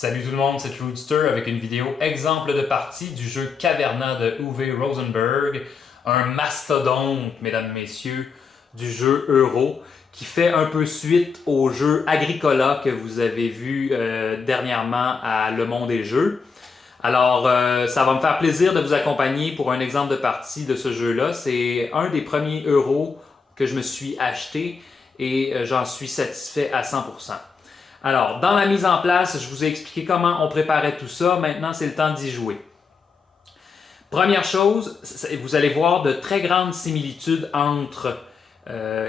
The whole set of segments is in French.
Salut tout le monde, c'est Rootster avec une vidéo exemple de partie du jeu Caverna de Uwe Rosenberg, un mastodonte, mesdames, messieurs, du jeu Euro, qui fait un peu suite au jeu Agricola que vous avez vu dernièrement à Le Monde des Jeux. Alors, ça va me faire plaisir de vous accompagner pour un exemple de partie de ce jeu-là. C'est un des premiers euros que je me suis acheté et j'en suis satisfait à 100%. Alors, dans la mise en place, je vous ai expliqué comment on préparait tout ça. Maintenant, c'est le temps d'y jouer. Première chose, vous allez voir de très grandes similitudes entre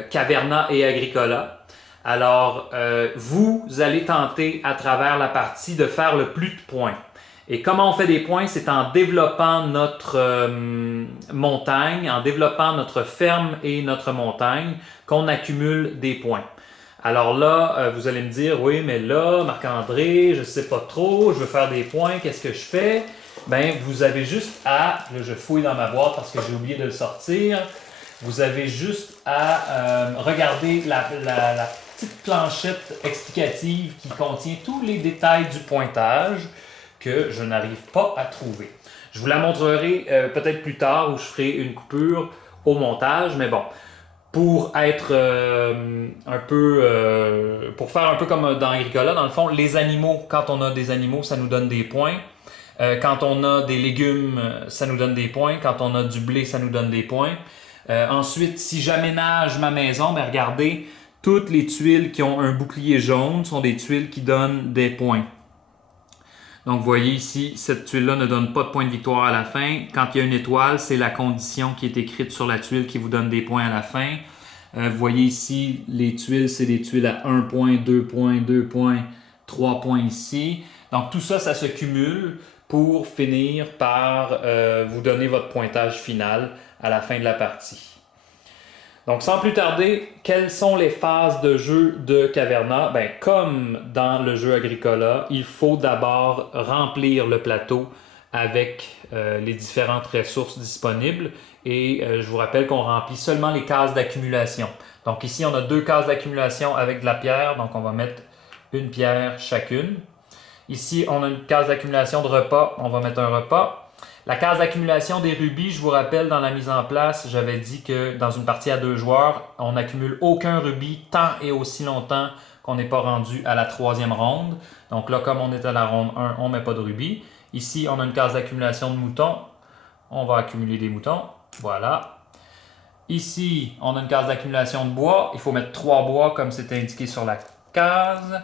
Caverna et Agricola. Alors, vous allez tenter à travers la partie de faire le plus de points. Et comment on fait des points? C'est en développant notre montagne, en développant notre ferme et notre montagne qu'on accumule des points. Alors là, vous allez me dire, oui, mais là, Marc-André, je ne sais pas trop, je veux faire des points, qu'est-ce que je fais? Ben, vous avez juste à, là, je fouille dans ma boîte parce que j'ai oublié de le sortir, vous avez juste à regarder la petite planchette explicative qui contient tous les détails du pointage que je n'arrive pas à trouver. Je vous la montrerai peut-être plus tard où je ferai une coupure au montage, mais bon. Pour être pour faire un peu comme dans Agricola, dans le fond, les animaux, quand on a des animaux, ça nous donne des points. Quand on a des légumes, ça nous donne des points. Quand on a du blé, ça nous donne des points. Ensuite, si j'aménage ma maison, ben regardez, toutes les tuiles qui ont un bouclier jaune sont des tuiles qui donnent des points. Donc, vous voyez ici, cette tuile-là ne donne pas de point de victoire à la fin. Quand il y a une étoile, c'est la condition qui est écrite sur la tuile qui vous donne des points à la fin. Vous voyez ici, les tuiles, c'est des tuiles à 1 point, 2 points, 2 points, 3 points ici. Donc, tout ça, ça se cumule pour finir par vous donner votre pointage final à la fin de la partie. Donc, sans plus tarder, quelles sont les phases de jeu de Caverna? Ben, comme dans le jeu Agricola, il faut d'abord remplir le plateau avec les différentes ressources disponibles. Et je vous rappelle qu'on remplit seulement les cases d'accumulation. Donc ici, on a 2 cases d'accumulation avec de la pierre. Donc, on va mettre une pierre chacune. Ici, on a une case d'accumulation de repas. On va mettre un repas. La case d'accumulation des rubis, je vous rappelle, dans la mise en place, j'avais dit que dans une partie à 2 joueurs, on n'accumule aucun rubis tant et aussi longtemps qu'on n'est pas rendu à la 3e ronde. Donc là, comme on est à la ronde 1, on ne met pas de rubis. Ici, on a une case d'accumulation de moutons. On va accumuler des moutons. Voilà. Ici, on a une case d'accumulation de bois. Il faut mettre 3 bois comme c'est indiqué sur la case.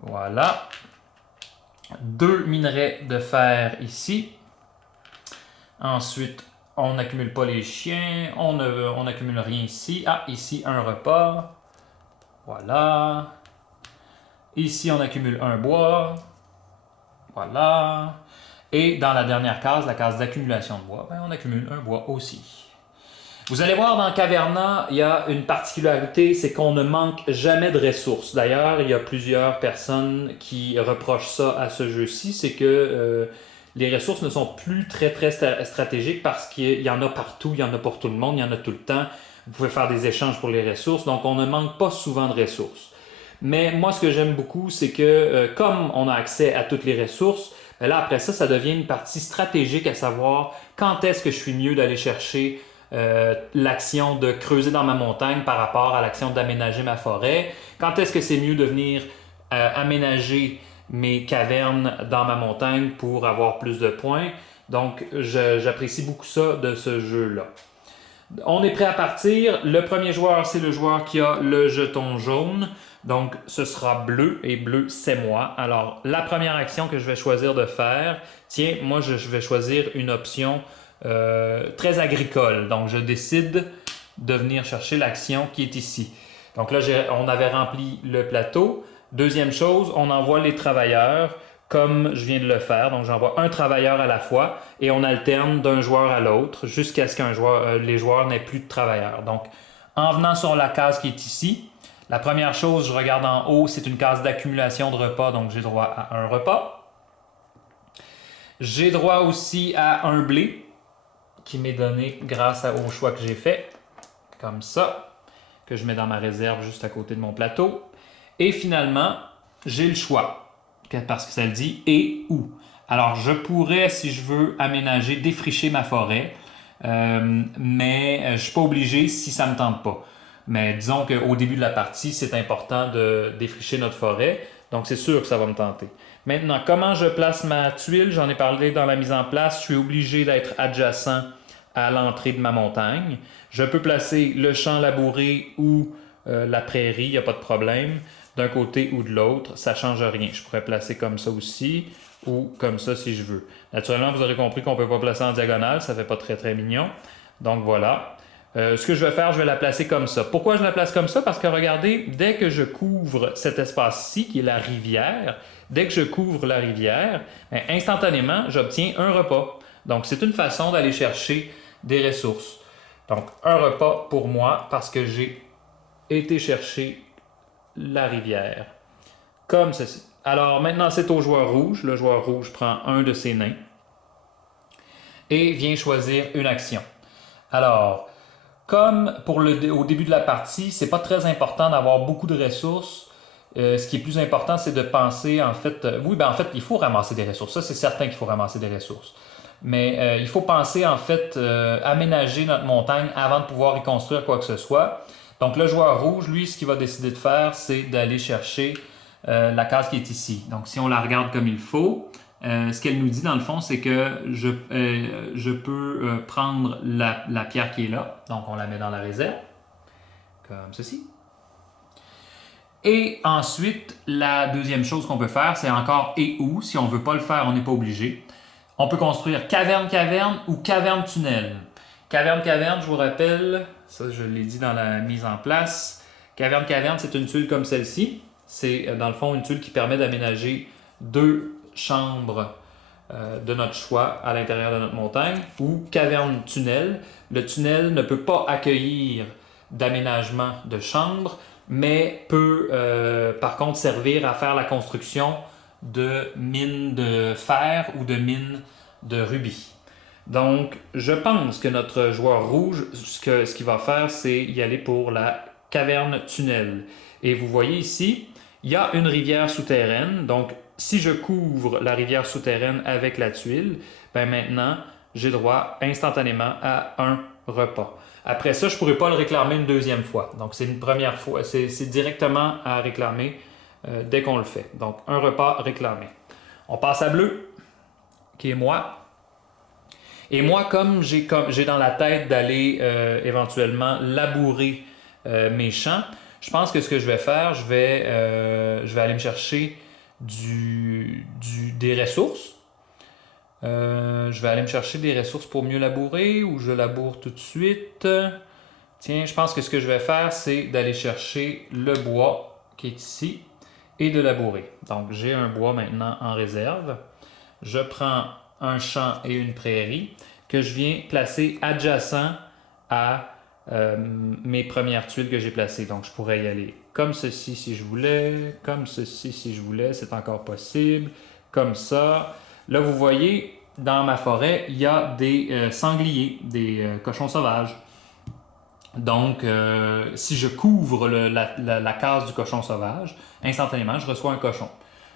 Voilà. 2 minerais de fer ici. Ensuite, on n'accumule pas les chiens, on n'accumule rien ici. Ah, ici, un repas. Voilà. Ici, on accumule un bois. Voilà. Et dans la dernière case, la case d'accumulation de bois, ben, on accumule un bois aussi. Vous allez voir, dans Caverna, il y a une particularité, c'est qu'on ne manque jamais de ressources. D'ailleurs, il y a plusieurs personnes qui reprochent ça à ce jeu-ci, c'est que les ressources ne sont plus très stratégiques parce qu'il y en a partout, il y en a pour tout le monde, il y en a tout le temps. Vous pouvez faire des échanges pour les ressources, donc on ne manque pas souvent de ressources. Mais moi, ce que j'aime beaucoup, c'est que comme on a accès à toutes les ressources, là, après ça, ça devient une partie stratégique à savoir quand est-ce que je suis mieux d'aller chercher l'action de creuser dans ma montagne par rapport à l'action d'aménager ma forêt. Quand est-ce que c'est mieux de venir aménager mes cavernes dans ma montagne pour avoir plus de points. Donc, j'apprécie beaucoup ça de ce jeu-là. On est prêt à partir. Le premier joueur, c'est le joueur qui a le jeton jaune. Donc, ce sera bleu et bleu, c'est moi. Alors, la première action que je vais choisir de faire, tiens, moi, je vais choisir une option très agricole. Donc, je décide de venir chercher l'action qui est ici. Donc là, on avait rempli le plateau. Deuxième chose, on envoie les travailleurs comme je viens de le faire. Donc, j'envoie un travailleur à la fois et on alterne d'un joueur à l'autre jusqu'à ce que les joueurs n'aient plus de travailleurs. Donc, en venant sur la case qui est ici, la première chose, je regarde en haut, c'est une case d'accumulation de repas. Donc, j'ai droit à un repas. J'ai droit aussi à un blé qui m'est donné grâce au choix que j'ai fait. Comme ça, que je mets dans ma réserve juste à côté de mon plateau. Et finalement, j'ai le choix. parce que ça le dit « et ou ». Alors, je pourrais, si je veux, aménager, défricher ma forêt, mais je ne suis pas obligé si ça ne me tente pas. Mais disons qu'au début de la partie, c'est important de défricher notre forêt, donc c'est sûr que ça va me tenter. Maintenant, comment je place ma tuile? J'en ai parlé dans la mise en place. Je suis obligé d'être adjacent à l'entrée de ma montagne. Je peux placer le champ labouré ou la prairie, il n'y a pas de problème, d'un côté ou de l'autre, ça ne change rien. Je pourrais placer comme ça aussi, ou comme ça si je veux. Naturellement, vous aurez compris qu'on ne peut pas placer en diagonale, ça ne fait pas très très mignon. Donc voilà. Ce que je vais faire, je vais la placer comme ça. Pourquoi je la place comme ça? Parce que regardez, dès que je couvre cet espace-ci, qui est la rivière, dès que je couvre la rivière, instantanément, j'obtiens un repas. Donc c'est une façon d'aller chercher des ressources. Donc un repas pour moi parce que j'ai été chercher la rivière. Comme ceci. Alors maintenant, c'est au joueur rouge. Le joueur rouge prend un de ses nains et vient choisir une action. Alors, comme au début de la partie, c'est pas très important d'avoir beaucoup de ressources. Ce qui est plus important, c'est de penser, en fait, en fait, il faut ramasser des ressources. Ça, c'est certain qu'il faut ramasser des ressources. Mais il faut penser, en fait, aménager notre montagne avant de pouvoir y construire quoi que ce soit. Donc, le joueur rouge, lui, ce qu'il va décider de faire, c'est d'aller chercher la case qui est ici. Donc, si on la regarde comme il faut, ce qu'elle nous dit, dans le fond, c'est que je peux prendre la pierre qui est là. Donc, on la met dans la réserve, comme ceci. Et ensuite, la deuxième chose qu'on peut faire, c'est encore et ou. Si on ne veut pas le faire, on n'est pas obligé. On peut construire caverne-caverne ou caverne-tunnel. Caverne-caverne, je vous rappelle, ça je l'ai dit dans la mise en place. Caverne-caverne, c'est une tuile comme celle-ci. C'est dans le fond une tuile qui permet d'aménager deux chambres de notre choix à l'intérieur de notre montagne. Ou caverne-tunnel. Le tunnel ne peut pas accueillir d'aménagement de chambres, mais peut par contre servir à faire la construction de mines de fer ou de mines de rubis. Donc, je pense que notre joueur rouge, ce qu'il va faire, c'est y aller pour la caverne-tunnel. Et vous voyez ici, il y a une rivière souterraine. Donc, si je couvre la rivière souterraine avec la tuile, ben maintenant, j'ai droit instantanément à un repas. Après ça, je ne pourrai pas le réclamer une deuxième fois. Donc, c'est une première fois. C'est directement à réclamer dès qu'on le fait. Donc, un repas réclamé. On passe à bleu, qui est moi. Et moi, comme j'ai dans la tête d'aller éventuellement labourer mes champs, je pense que ce que je vais faire, je vais aller me chercher des ressources. Je vais aller me chercher des ressources pour mieux labourer ou je laboure tout de suite. Tiens, je pense que ce que je vais faire, c'est d'aller chercher le bois qui est ici et de labourer. Donc, j'ai un bois maintenant en réserve. Je prends un champ et une prairie que je viens placer adjacent à mes premières tuiles que j'ai placées. Donc, je pourrais y aller comme ceci si je voulais, comme ceci si je voulais, c'est encore possible, comme ça. Là, vous voyez, dans ma forêt, il y a des sangliers, des cochons sauvages. Donc, si je couvre la case du cochon sauvage, instantanément, je reçois un cochon.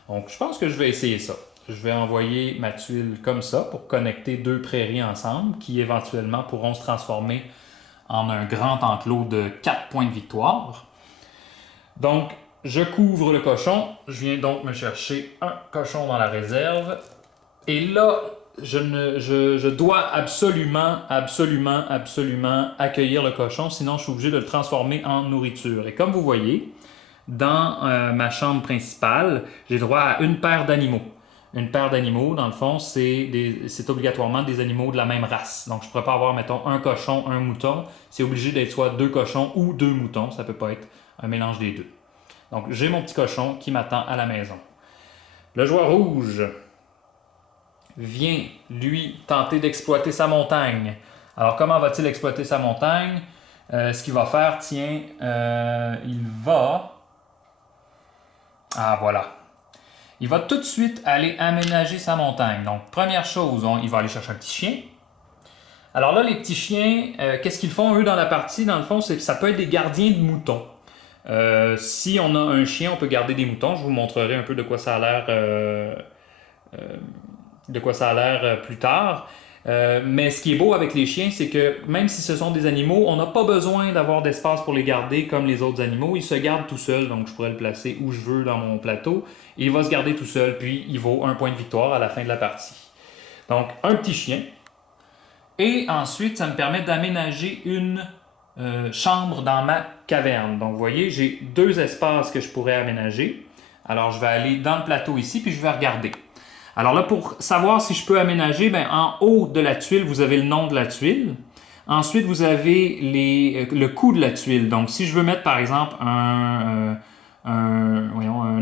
Donc, je pense que je vais essayer ça. Je vais envoyer ma tuile comme ça pour connecter deux prairies ensemble qui éventuellement pourront se transformer en un grand enclos de 4 points de victoire. Donc, je couvre le cochon. Je viens donc me chercher un cochon dans la réserve. Et là, je dois absolument accueillir le cochon, sinon je suis obligé de le transformer en nourriture. Et comme vous voyez, dans ma chambre principale, j'ai droit à une paire d'animaux. Une paire d'animaux, dans le fond, c'est obligatoirement des animaux de la même race. Donc, je ne pourrais pas avoir, mettons, un cochon, un mouton. C'est obligé d'être soit 2 cochons ou 2 moutons. Ça ne peut pas être un mélange des deux. Donc, j'ai mon petit cochon qui m'attend à la maison. Le joueur rouge vient, lui, tenter d'exploiter sa montagne. Alors, comment va-t-il exploiter sa montagne? Ce qu'il va faire, tiens, il va... Ah, voilà. Il va tout de suite aller aménager sa montagne. Donc, première chose, il va aller chercher un petit chien. Alors là, les petits chiens, qu'est-ce qu'ils font, eux, dans la partie? Dans le fond, ça peut être des gardiens de moutons. Si on a un chien, on peut garder des moutons. Je vous montrerai un peu de quoi ça a l'air plus tard. Mais ce qui est beau avec les chiens, c'est que même si ce sont des animaux, on n'a pas besoin d'avoir d'espace pour les garder comme les autres animaux. Ils se gardent tout seuls, donc je pourrais le placer où je veux dans mon plateau. Il va se garder tout seul, puis il vaut un point de victoire à la fin de la partie. Donc, un petit chien. Et ensuite, ça me permet d'aménager une chambre dans ma caverne. Donc, vous voyez, j'ai deux espaces que je pourrais aménager. Alors, je vais aller dans le plateau ici, puis je vais regarder. Alors là, pour savoir si je peux aménager, ben, en haut de la tuile, vous avez le nom de la tuile. Ensuite, vous avez le coût de la tuile. Donc, si je veux mettre, par exemple, un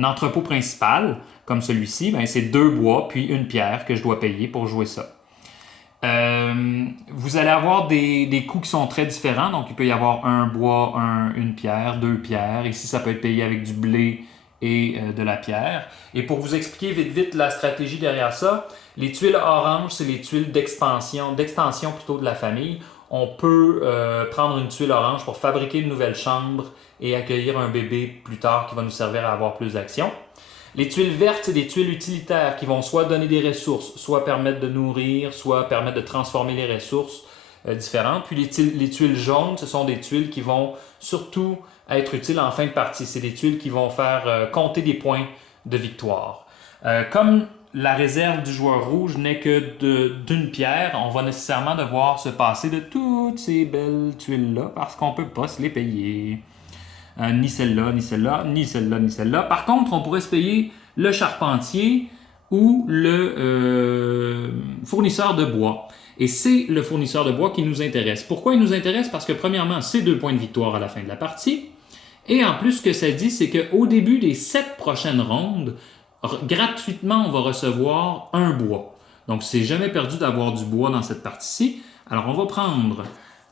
entrepôt principal, comme celui-ci, ben, c'est 2 bois puis une pierre que je dois payer pour jouer ça. Vous allez avoir des coûts qui sont très différents. Donc, il peut y avoir un bois, une pierre, 2 pierres. Ici, ça peut être payé avec du blé et de la pierre. Et pour vous expliquer vite la stratégie derrière ça, les tuiles oranges, c'est les tuiles d'extension plutôt de la famille. On peut prendre une tuile orange pour fabriquer une nouvelle chambre et accueillir un bébé plus tard qui va nous servir à avoir plus d'action. Les tuiles vertes, c'est des tuiles utilitaires qui vont soit donner des ressources, soit permettre de nourrir, soit permettre de transformer les ressources différentes. Puis les tuiles jaunes, ce sont des tuiles qui vont surtout être utiles en fin de partie. C'est des tuiles qui vont faire compter des points de victoire. Comme la réserve du joueur rouge n'est que d'une pierre, on va nécessairement devoir se passer de toutes ces belles tuiles-là parce qu'on ne peut pas se les payer. Ni celle-là, ni celle-là, ni celle-là, ni celle-là. Par contre, on pourrait se payer le charpentier ou le fournisseur de bois. Et c'est le fournisseur de bois qui nous intéresse. Pourquoi il nous intéresse? Parce que premièrement, c'est 2 points de victoire à la fin de la partie. Et en plus, ce que ça dit, c'est qu'au début des 7 prochaines rondes, gratuitement, on va recevoir un bois. Donc, c'est jamais perdu d'avoir du bois dans cette partie-ci. Alors, on va prendre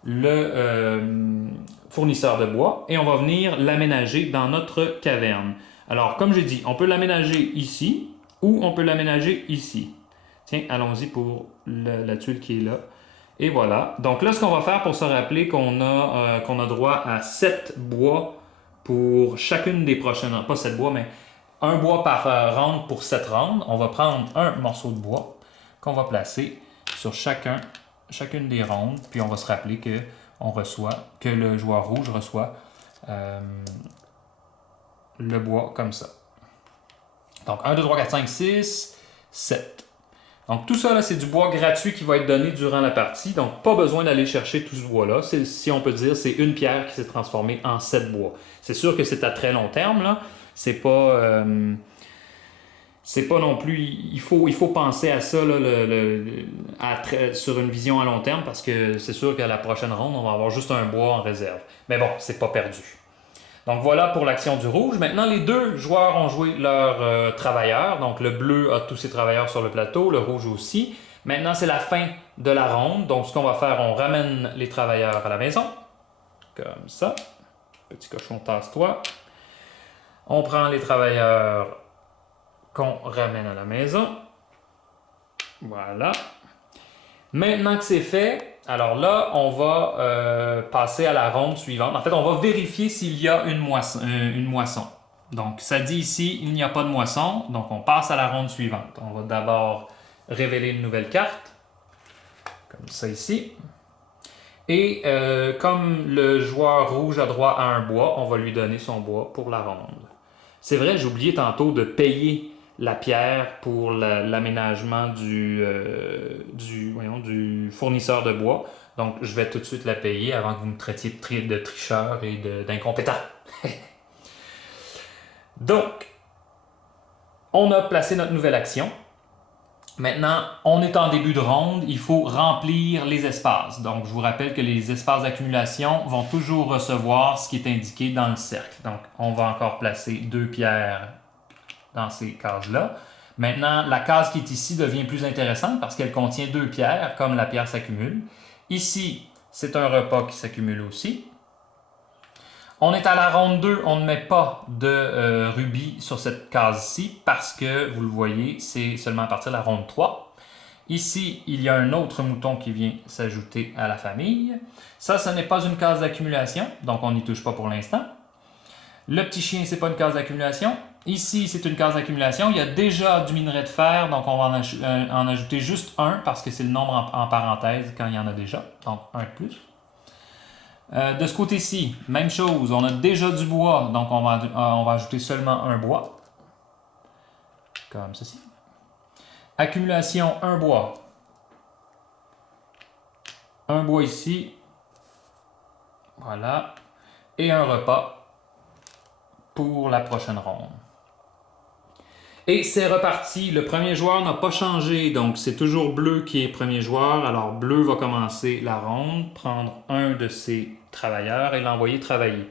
le fournisseur de bois et on va venir l'aménager dans notre caverne. Alors, comme j'ai dit, on peut l'aménager ici ou on peut l'aménager ici. Tiens, allons-y pour la tuile qui est là. Et voilà. Donc là, ce qu'on va faire pour se rappeler qu'on a droit à 7 bois pour chacune des prochaines... Pas 7 bois, mais un bois par ronde pour 7 rondes. On va prendre un morceau de bois qu'on va placer sur chacune des rondes. Puis on va se rappeler que le joueur rouge reçoit le bois comme ça. Donc 1, 2, 3, 4, 5, 6, 7. Donc tout ça, là, c'est du bois gratuit qui va être donné durant la partie. Donc pas besoin d'aller chercher tout ce bois-là. Si on peut dire, c'est une pierre qui s'est transformée en 7 bois. C'est sûr que c'est à très long terme, là. C'est pas non plus... Il faut penser à ça là, sur une vision à long terme parce que c'est sûr qu'à la prochaine ronde, on va avoir juste un bois en réserve. Mais bon, c'est pas perdu. Donc voilà pour l'action du rouge. Maintenant, les deux joueurs ont joué leurs travailleurs. Donc le bleu a tous ses travailleurs sur le plateau, le rouge aussi. Maintenant, c'est la fin de la ronde. Donc ce qu'on va faire, on ramène les travailleurs à la maison. Comme ça. Petit cochon, tasse-toi. On prend les travailleurs qu'on ramène à la maison. Voilà. Maintenant que c'est fait, alors là, on va passer à la ronde suivante. En fait, on va vérifier s'il y a une moisson. Donc, ça dit ici, il n'y a pas de moisson. Donc, on passe à la ronde suivante. On va d'abord révéler une nouvelle carte. Comme ça ici. Et comme le joueur rouge a droit à un bois, on va lui donner son bois pour la ronde. C'est vrai, j'ai oublié tantôt de payer la pierre pour l'aménagement du fournisseur de bois. Donc, je vais tout de suite la payer avant que vous me traitiez de tricheur et d'incompétent. Donc, on a placé notre nouvelle action. Maintenant, on est en début de ronde, il faut remplir les espaces. Donc, je vous rappelle que les espaces d'accumulation vont toujours recevoir ce qui est indiqué dans le cercle. Donc, on va encore placer 2 pierres dans ces cases-là. Maintenant, la case qui est ici devient plus intéressante parce qu'elle contient 2 pierres, comme la pierre s'accumule. Ici, c'est un repas qui s'accumule aussi. On est à la ronde 2, on ne met pas de rubis sur cette case-ci parce que, vous le voyez, c'est seulement à partir de la ronde 3. Ici, il y a un autre mouton qui vient s'ajouter à la famille. Ça, ce n'est pas une case d'accumulation, donc on n'y touche pas pour l'instant. Le petit chien, c'est pas une case d'accumulation. Ici, c'est une case d'accumulation. Il y a déjà du minerai de fer, donc on va en ajouter juste un parce que c'est le nombre en parenthèse quand il y en a déjà. Donc, un de plus. De ce côté-ci, même chose. On a déjà du bois, donc on va ajouter seulement un bois. Comme ceci. Accumulation, un bois. Un bois ici. Voilà. Et un repas pour la prochaine ronde. Et c'est reparti. Le premier joueur n'a pas changé, donc c'est toujours bleu qui est premier joueur. Alors bleu va commencer la ronde, prendre un de ses travailleurs et l'envoyer travailler.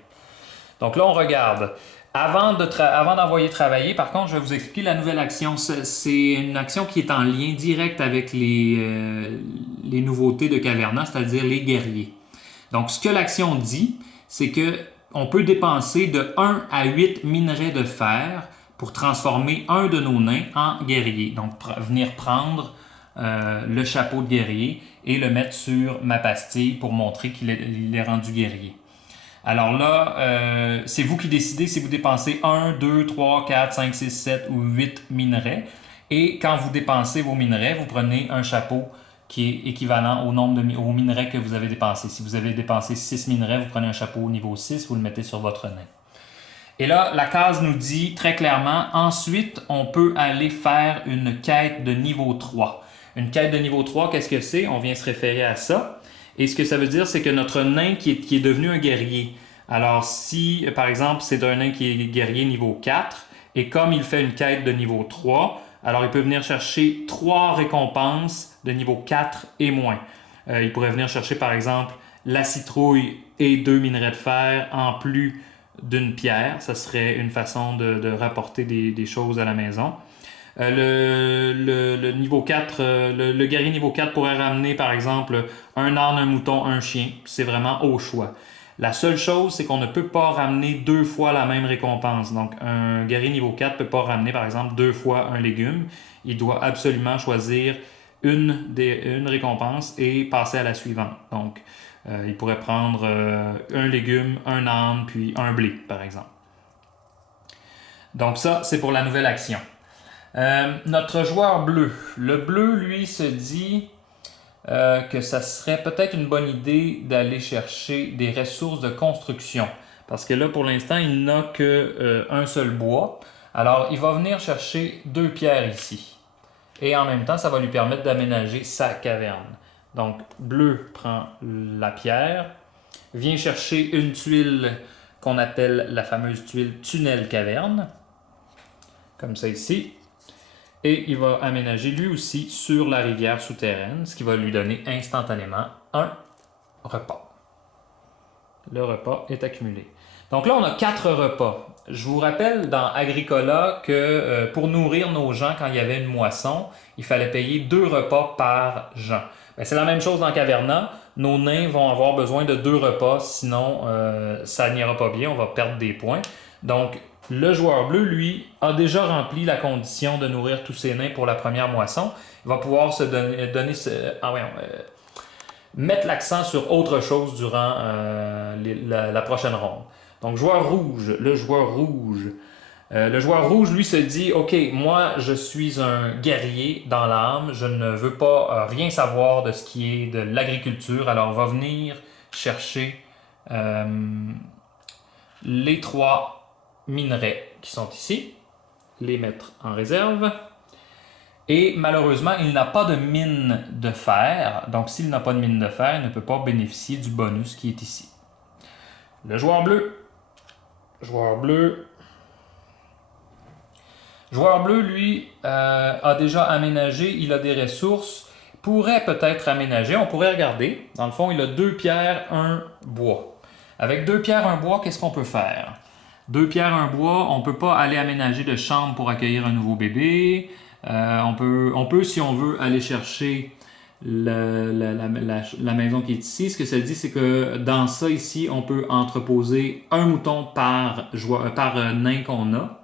Donc là, on regarde. Avant d'envoyer travailler, par contre, je vais vous expliquer la nouvelle action. C'est une action qui est en lien direct avec les nouveautés de Caverna, c'est-à-dire les guerriers. Donc, ce que l'action dit, c'est que on peut dépenser de 1 à 8 minerais de fer pour transformer un de nos nains en guerrier. Donc, venir prendre le chapeau de guerrier et le mettre sur ma pastille pour montrer qu'il est rendu guerrier. Alors là, c'est vous qui décidez si vous dépensez 1, 2, 3, 4, 5, 6, 7 ou 8 minerais. Et quand vous dépensez vos minerais, vous prenez un chapeau qui est équivalent au nombre aux minerais que vous avez dépensés. Si vous avez dépensé 6 minerais, vous prenez un chapeau au niveau 6, vous le mettez sur votre nain. Et là, la case nous dit très clairement, ensuite, on peut aller faire une quête de niveau 3. Une quête de niveau 3, qu'est-ce que c'est? On vient se référer à ça. Et ce que ça veut dire, c'est que notre nain qui est devenu un guerrier, alors si, par exemple, c'est un nain qui est guerrier niveau 4, et comme il fait une quête de niveau 3, alors il peut venir chercher 3 récompenses de niveau 4 et moins. Il pourrait venir chercher, par exemple, la citrouille et 2 minerais de fer en plus d'une pierre. Ça serait une façon de rapporter des choses à la maison. Le niveau 4, le guerrier niveau 4 pourrait ramener par exemple un âne, un mouton, un chien. C'est vraiment au choix. La seule chose, c'est qu'on ne peut pas ramener 2 fois la même récompense. Donc, un guerrier niveau 4 ne peut pas ramener par exemple 2 fois un légume. Il doit absolument choisir une récompense et passer à la suivante. Donc, il pourrait prendre un légume, un âne, puis un blé, par exemple. Donc ça, c'est pour la nouvelle action. Notre joueur bleu. Le bleu, lui, se dit que ça serait peut-être une bonne idée d'aller chercher des ressources de construction. Parce que là, pour l'instant, il n'a qu'un seul bois. Alors, il va venir chercher 2 pierres ici. Et en même temps, ça va lui permettre d'aménager sa caverne. Donc, bleu prend la pierre, vient chercher une tuile qu'on appelle la fameuse tuile tunnel caverne. Comme ça ici. Et il va aménager lui aussi sur la rivière souterraine, ce qui va lui donner instantanément un repas. Le repas est accumulé. Donc là, on a 4 repas. Je vous rappelle dans Agricola que pour nourrir nos gens quand il y avait une moisson, il fallait payer 2 repas par gens. Ben, c'est la même chose dans Caverna. Nos nains vont avoir besoin de 2 repas, sinon ça n'ira pas bien, on va perdre des points. Donc, le joueur bleu, lui, a déjà rempli la condition de nourrir tous ses nains pour la première moisson. Il va pouvoir se mettre l'accent sur autre chose durant la prochaine ronde. Donc, joueur rouge, le joueur rouge. Le joueur rouge, lui, se dit « Ok, moi, je suis un guerrier dans l'âme. Je ne veux pas rien savoir de ce qui est de l'agriculture. Alors, on va venir chercher les 3 minerais qui sont ici, les mettre en réserve. Et malheureusement, il n'a pas de mine de fer. Donc, s'il n'a pas de mine de fer, il ne peut pas bénéficier du bonus qui est ici. Le joueur bleu. Joueur bleu. Joueur bleu, lui, a déjà aménagé. Il a des ressources. Pourrait peut-être aménager. On pourrait regarder. Dans le fond, il a 2 pierres, 1 bois. Avec 2 pierres, 1 bois, qu'est-ce qu'on peut faire? 2 pierres, 1 bois, on ne peut pas aller aménager de chambre pour accueillir un nouveau bébé. On peut, si on veut, aller chercher la maison qui est ici. Ce que ça dit, c'est que dans ça ici, on peut entreposer un mouton par nain qu'on a.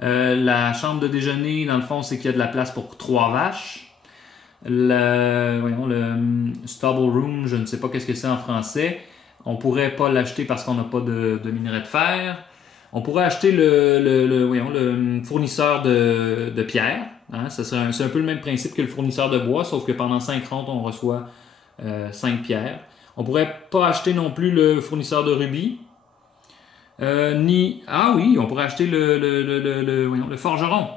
La chambre de déjeuner, dans le fond, c'est qu'il y a de la place pour 3 vaches. Le stable room, je ne sais pas qu'est-ce que c'est en français. On ne pourrait pas l'acheter parce qu'on n'a pas de minerai de fer. On pourrait acheter voyons, le fournisseur de pierre. Hein? C'est un peu le même principe que le fournisseur de bois, sauf que pendant 5 rondes, on reçoit 5 pierres. On pourrait pas acheter non plus le fournisseur de rubis. Ah oui, on pourrait acheter le forgeron.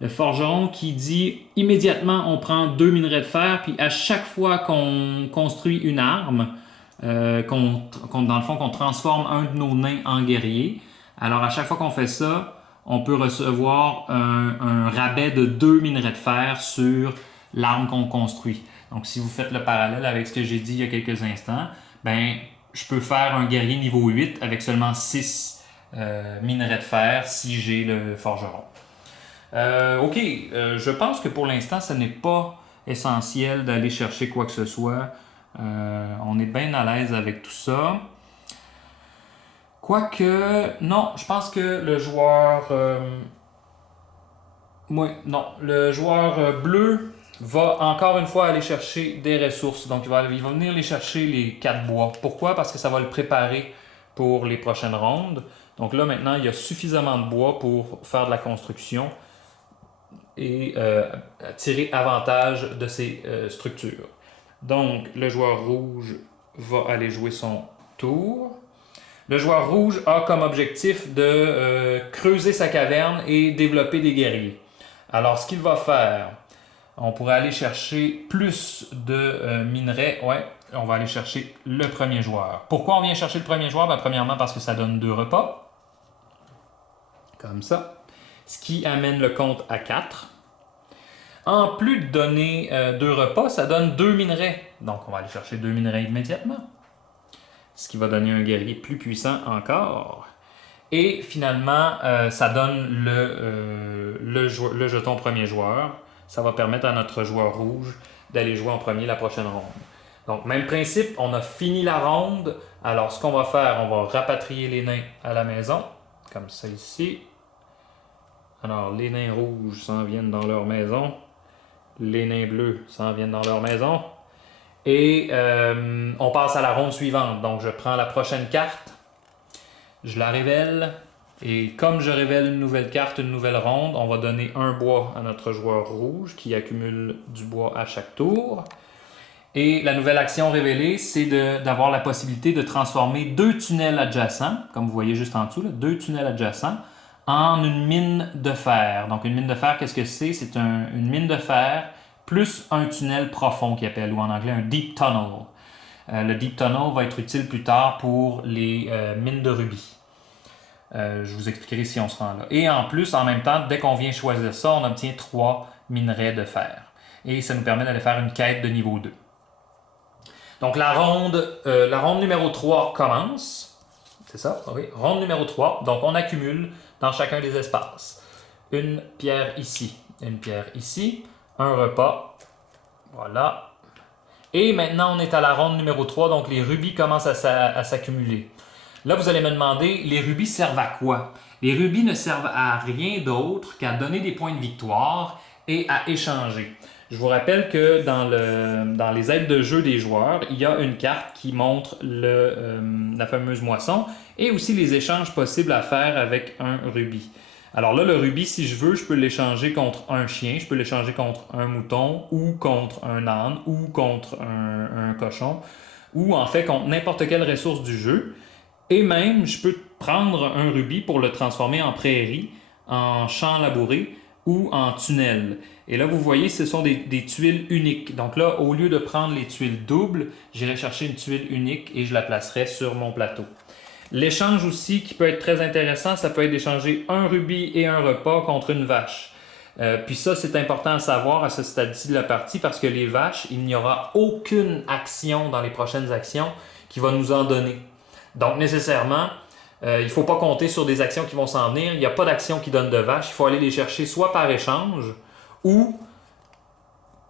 Le forgeron qui dit immédiatement on prend 2 minerais de fer, puis à chaque fois qu'on construit une arme, dans le fond qu'on transforme un de nos nains en guerrier, alors à chaque fois qu'on fait ça, on peut recevoir un rabais de 2 minerais de fer sur l'arme qu'on construit. Donc si vous faites le parallèle avec ce que j'ai dit il y a quelques instants, ben je peux faire un guerrier niveau 8 avec seulement 6 minerais de fer si j'ai le forgeron. Ok, je pense que pour l'instant, ce n'est pas essentiel d'aller chercher quoi que ce soit. On est bien à l'aise avec tout ça. Quoique, non, je pense que le joueur... le joueur bleu va encore une fois aller chercher des ressources. Donc, il va venir les chercher les 4 bois. Pourquoi? Parce que ça va le préparer pour les prochaines rondes. Donc là, maintenant, il y a suffisamment de bois pour faire de la construction et tirer avantage de ces structures. Donc, le joueur rouge va aller jouer son tour. Le joueur rouge a comme objectif de creuser sa caverne et développer des guerriers. Alors, ce qu'il va faire, on pourrait aller chercher plus de minerais. Ouais, on va aller chercher le premier joueur. Pourquoi on vient chercher le premier joueur? Ben, premièrement, parce que ça donne 2 repas. Comme ça. Ce qui amène le compte à 4. En plus de donner 2 repas, ça donne 2 minerais. Donc, on va aller chercher 2 minerais immédiatement. Ce qui va donner un guerrier plus puissant encore. Et finalement, ça donne le jeton premier joueur. Ça va permettre à notre joueur rouge d'aller jouer en premier la prochaine ronde. Donc, même principe, on a fini la ronde. Alors, ce qu'on va faire, on va rapatrier les nains à la maison, comme ça ici. Alors, les nains rouges s'en viennent dans leur maison. Les nains bleus s'en viennent dans leur maison. Et on passe à la ronde suivante. Donc, je prends la prochaine carte. Je la révèle. Et comme je révèle une nouvelle carte, une nouvelle ronde, on va donner un bois à notre joueur rouge qui accumule du bois à chaque tour. Et la nouvelle action révélée, c'est d'avoir la possibilité de transformer 2 tunnels adjacents, comme vous voyez juste en dessous, 2 tunnels adjacents, en une mine de fer. Donc une mine de fer, qu'est-ce que c'est? C'est une mine de fer plus un tunnel profond qu'ils appellent, ou en anglais un deep tunnel. Le deep tunnel va être utile plus tard pour les mines de rubis. Je vous expliquerai si on se rend là. Et en plus, en même temps, dès qu'on vient choisir ça, on obtient 3 minerais de fer. Et ça nous permet d'aller faire une quête de niveau 2. Donc la ronde numéro 3 commence. C'est ça? Oui. Ronde numéro 3. Donc on accumule dans chacun des espaces. Une pierre ici, une pierre ici, un repas. Voilà. Et maintenant on est à la ronde numéro 3, donc les rubis commencent à s'accumuler. Là, vous allez me demander, les rubis servent à quoi? Les rubis ne servent à rien d'autre qu'à donner des points de victoire et à échanger. Je vous rappelle que dans les aides de jeu des joueurs, il y a une carte qui montre la fameuse moisson et aussi les échanges possibles à faire avec un rubis. Alors là, le rubis, si je veux, je peux l'échanger contre un chien, je peux l'échanger contre un mouton ou contre un âne ou contre un cochon ou en fait contre n'importe quelle ressource du jeu. Et même, je peux prendre un rubis pour le transformer en prairie, en champ labouré ou en tunnel. Et là, vous voyez, ce sont des tuiles uniques. Donc là, au lieu de prendre les tuiles doubles, j'irai chercher une tuile unique et je la placerai sur mon plateau. L'échange aussi, qui peut être très intéressant, ça peut être d'échanger un rubis et un repas contre une vache. Puis ça, c'est important à savoir à ce stade-ci de la partie parce que les vaches, il n'y aura aucune action dans les prochaines actions qui va nous en donner. Donc, nécessairement, il ne faut pas compter sur des actions qui vont s'en venir. Il n'y a pas d'action qui donne de vaches. Il faut aller les chercher soit par échange ou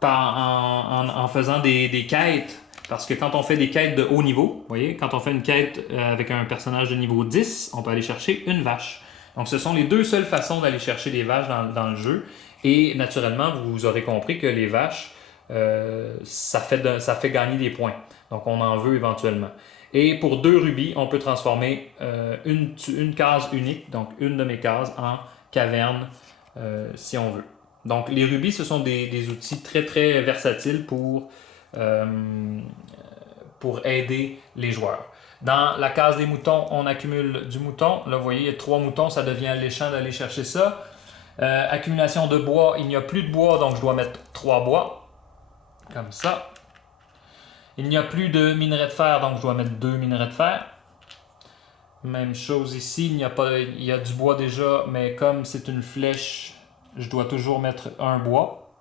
en faisant des quêtes. Parce que quand on fait des quêtes de haut niveau, vous voyez, quand on fait une quête avec un personnage de niveau 10, on peut aller chercher une vache. Donc, ce sont les 2 seules façons d'aller chercher des vaches dans le jeu. Et naturellement, vous aurez compris que les vaches, ça fait gagner des points. Donc, on en veut éventuellement. Et pour 2 rubis, on peut transformer une case unique, donc une de mes cases, en caverne si on veut. Donc les rubis, ce sont des outils très très versatiles pour aider les joueurs. Dans la case des moutons, on accumule du mouton. Là, vous voyez, il y a 3 moutons, ça devient alléchant d'aller chercher ça. Accumulation de bois, il n'y a plus de bois, donc je dois mettre 3 bois. Comme ça. Il n'y a plus de minerai de fer, donc je dois mettre 2 minerais de fer. Même chose ici, il y a du bois déjà, mais comme c'est une flèche, je dois toujours mettre un bois.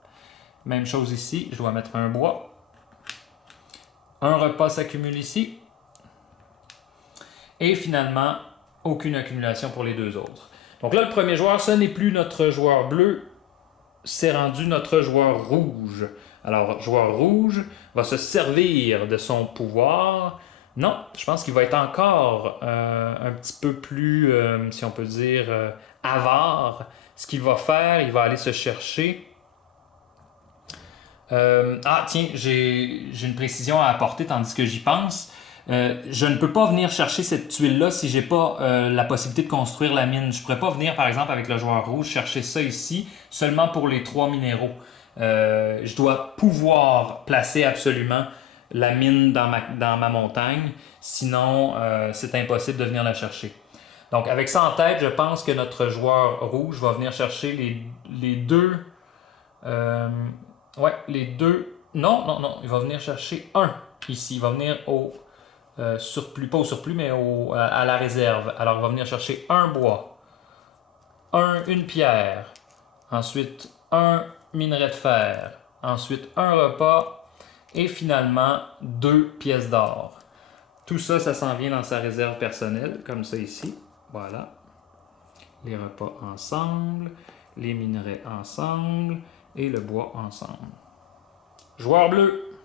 Même chose ici, je dois mettre un bois. Un repas s'accumule ici. Et finalement, aucune accumulation pour les 2 autres. Donc là, le premier joueur, ce n'est plus notre joueur bleu, c'est rendu notre joueur rouge. Alors, joueur rouge va se servir de son pouvoir. Non, je pense qu'il va être encore un petit peu plus, si on peut dire, avare. Ce qu'il va faire, il va aller se chercher. Tiens, j'ai une précision à apporter tandis que j'y pense. Je ne peux pas venir chercher cette tuile-là si j'ai pas la possibilité de construire la mine. Je ne pourrais pas venir, par exemple, avec le joueur rouge, chercher ça ici, seulement pour les 3 minéraux. Je dois pouvoir placer absolument la mine dans ma montagne, sinon c'est impossible de venir la chercher. Donc avec ça en tête, je pense que notre joueur rouge va venir chercher les deux... les deux... Non, il va venir chercher un ici. Il va venir au surplus, pas au surplus, mais à la réserve. Alors il va venir chercher un bois, une pierre, ensuite un minerai de fer, ensuite un repas et finalement 2 pièces d'or. Tout ça, ça s'en vient dans sa réserve personnelle, comme ça ici. Voilà. Les repas ensemble, les minerais ensemble et le bois ensemble. Joueur bleu.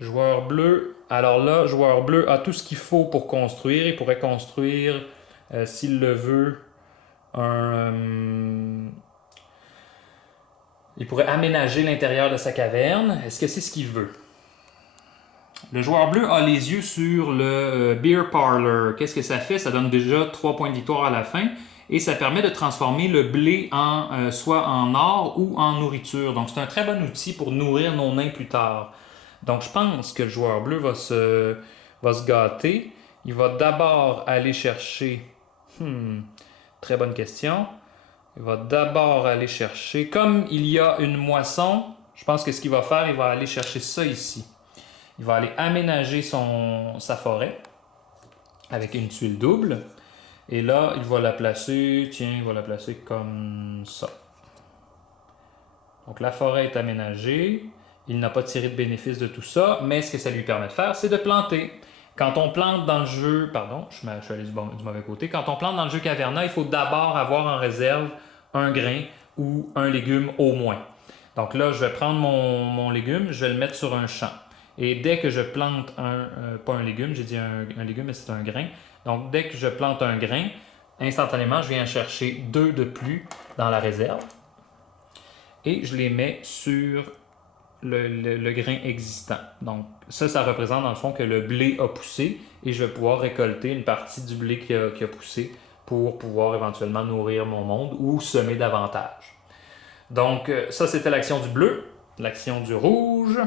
Joueur bleu. Alors là, joueur bleu a tout ce qu'il faut pour construire. Il pourrait construire, s'il le veut, il pourrait aménager l'intérieur de sa caverne. Est-ce que c'est ce qu'il veut? Le joueur bleu a les yeux sur le Beer Parlor. Qu'est-ce que ça fait? Ça donne déjà 3 points de victoire à la fin. Et ça permet de transformer le blé soit en or ou en nourriture. Donc c'est un très bon outil pour nourrir nos nains plus tard. Donc je pense que le joueur bleu va se gâter. Il va d'abord aller chercher... très bonne question. Il va d'abord aller chercher... Comme il y a une moisson, je pense que ce qu'il va faire, il va aller chercher ça ici. Il va aller aménager sa forêt avec une tuile double. Et là, il va la placer... il va la placer comme ça. Donc la forêt est aménagée. Il n'a pas tiré de bénéfice de tout ça, mais ce que ça lui permet de faire, c'est de planter. Quand on plante dans le jeu... Pardon, je suis allé du mauvais côté. Quand on plante dans le jeu Caverna, il faut d'abord avoir en réserve un grain ou un légume au moins. Donc là, je vais prendre mon légume, je vais le mettre sur un champ. Et dès que je plante pas un légume, j'ai dit un légume, mais c'est un grain. Donc dès que je plante un grain, instantanément, je viens chercher 2 de plus dans la réserve. Et je les mets sur le grain existant. Donc ça représente dans le fond que le blé a poussé et je vais pouvoir récolter une partie du blé qui a poussé pour pouvoir éventuellement nourrir mon monde ou semer davantage. Donc ça, c'était l'action du bleu. L'action du rouge...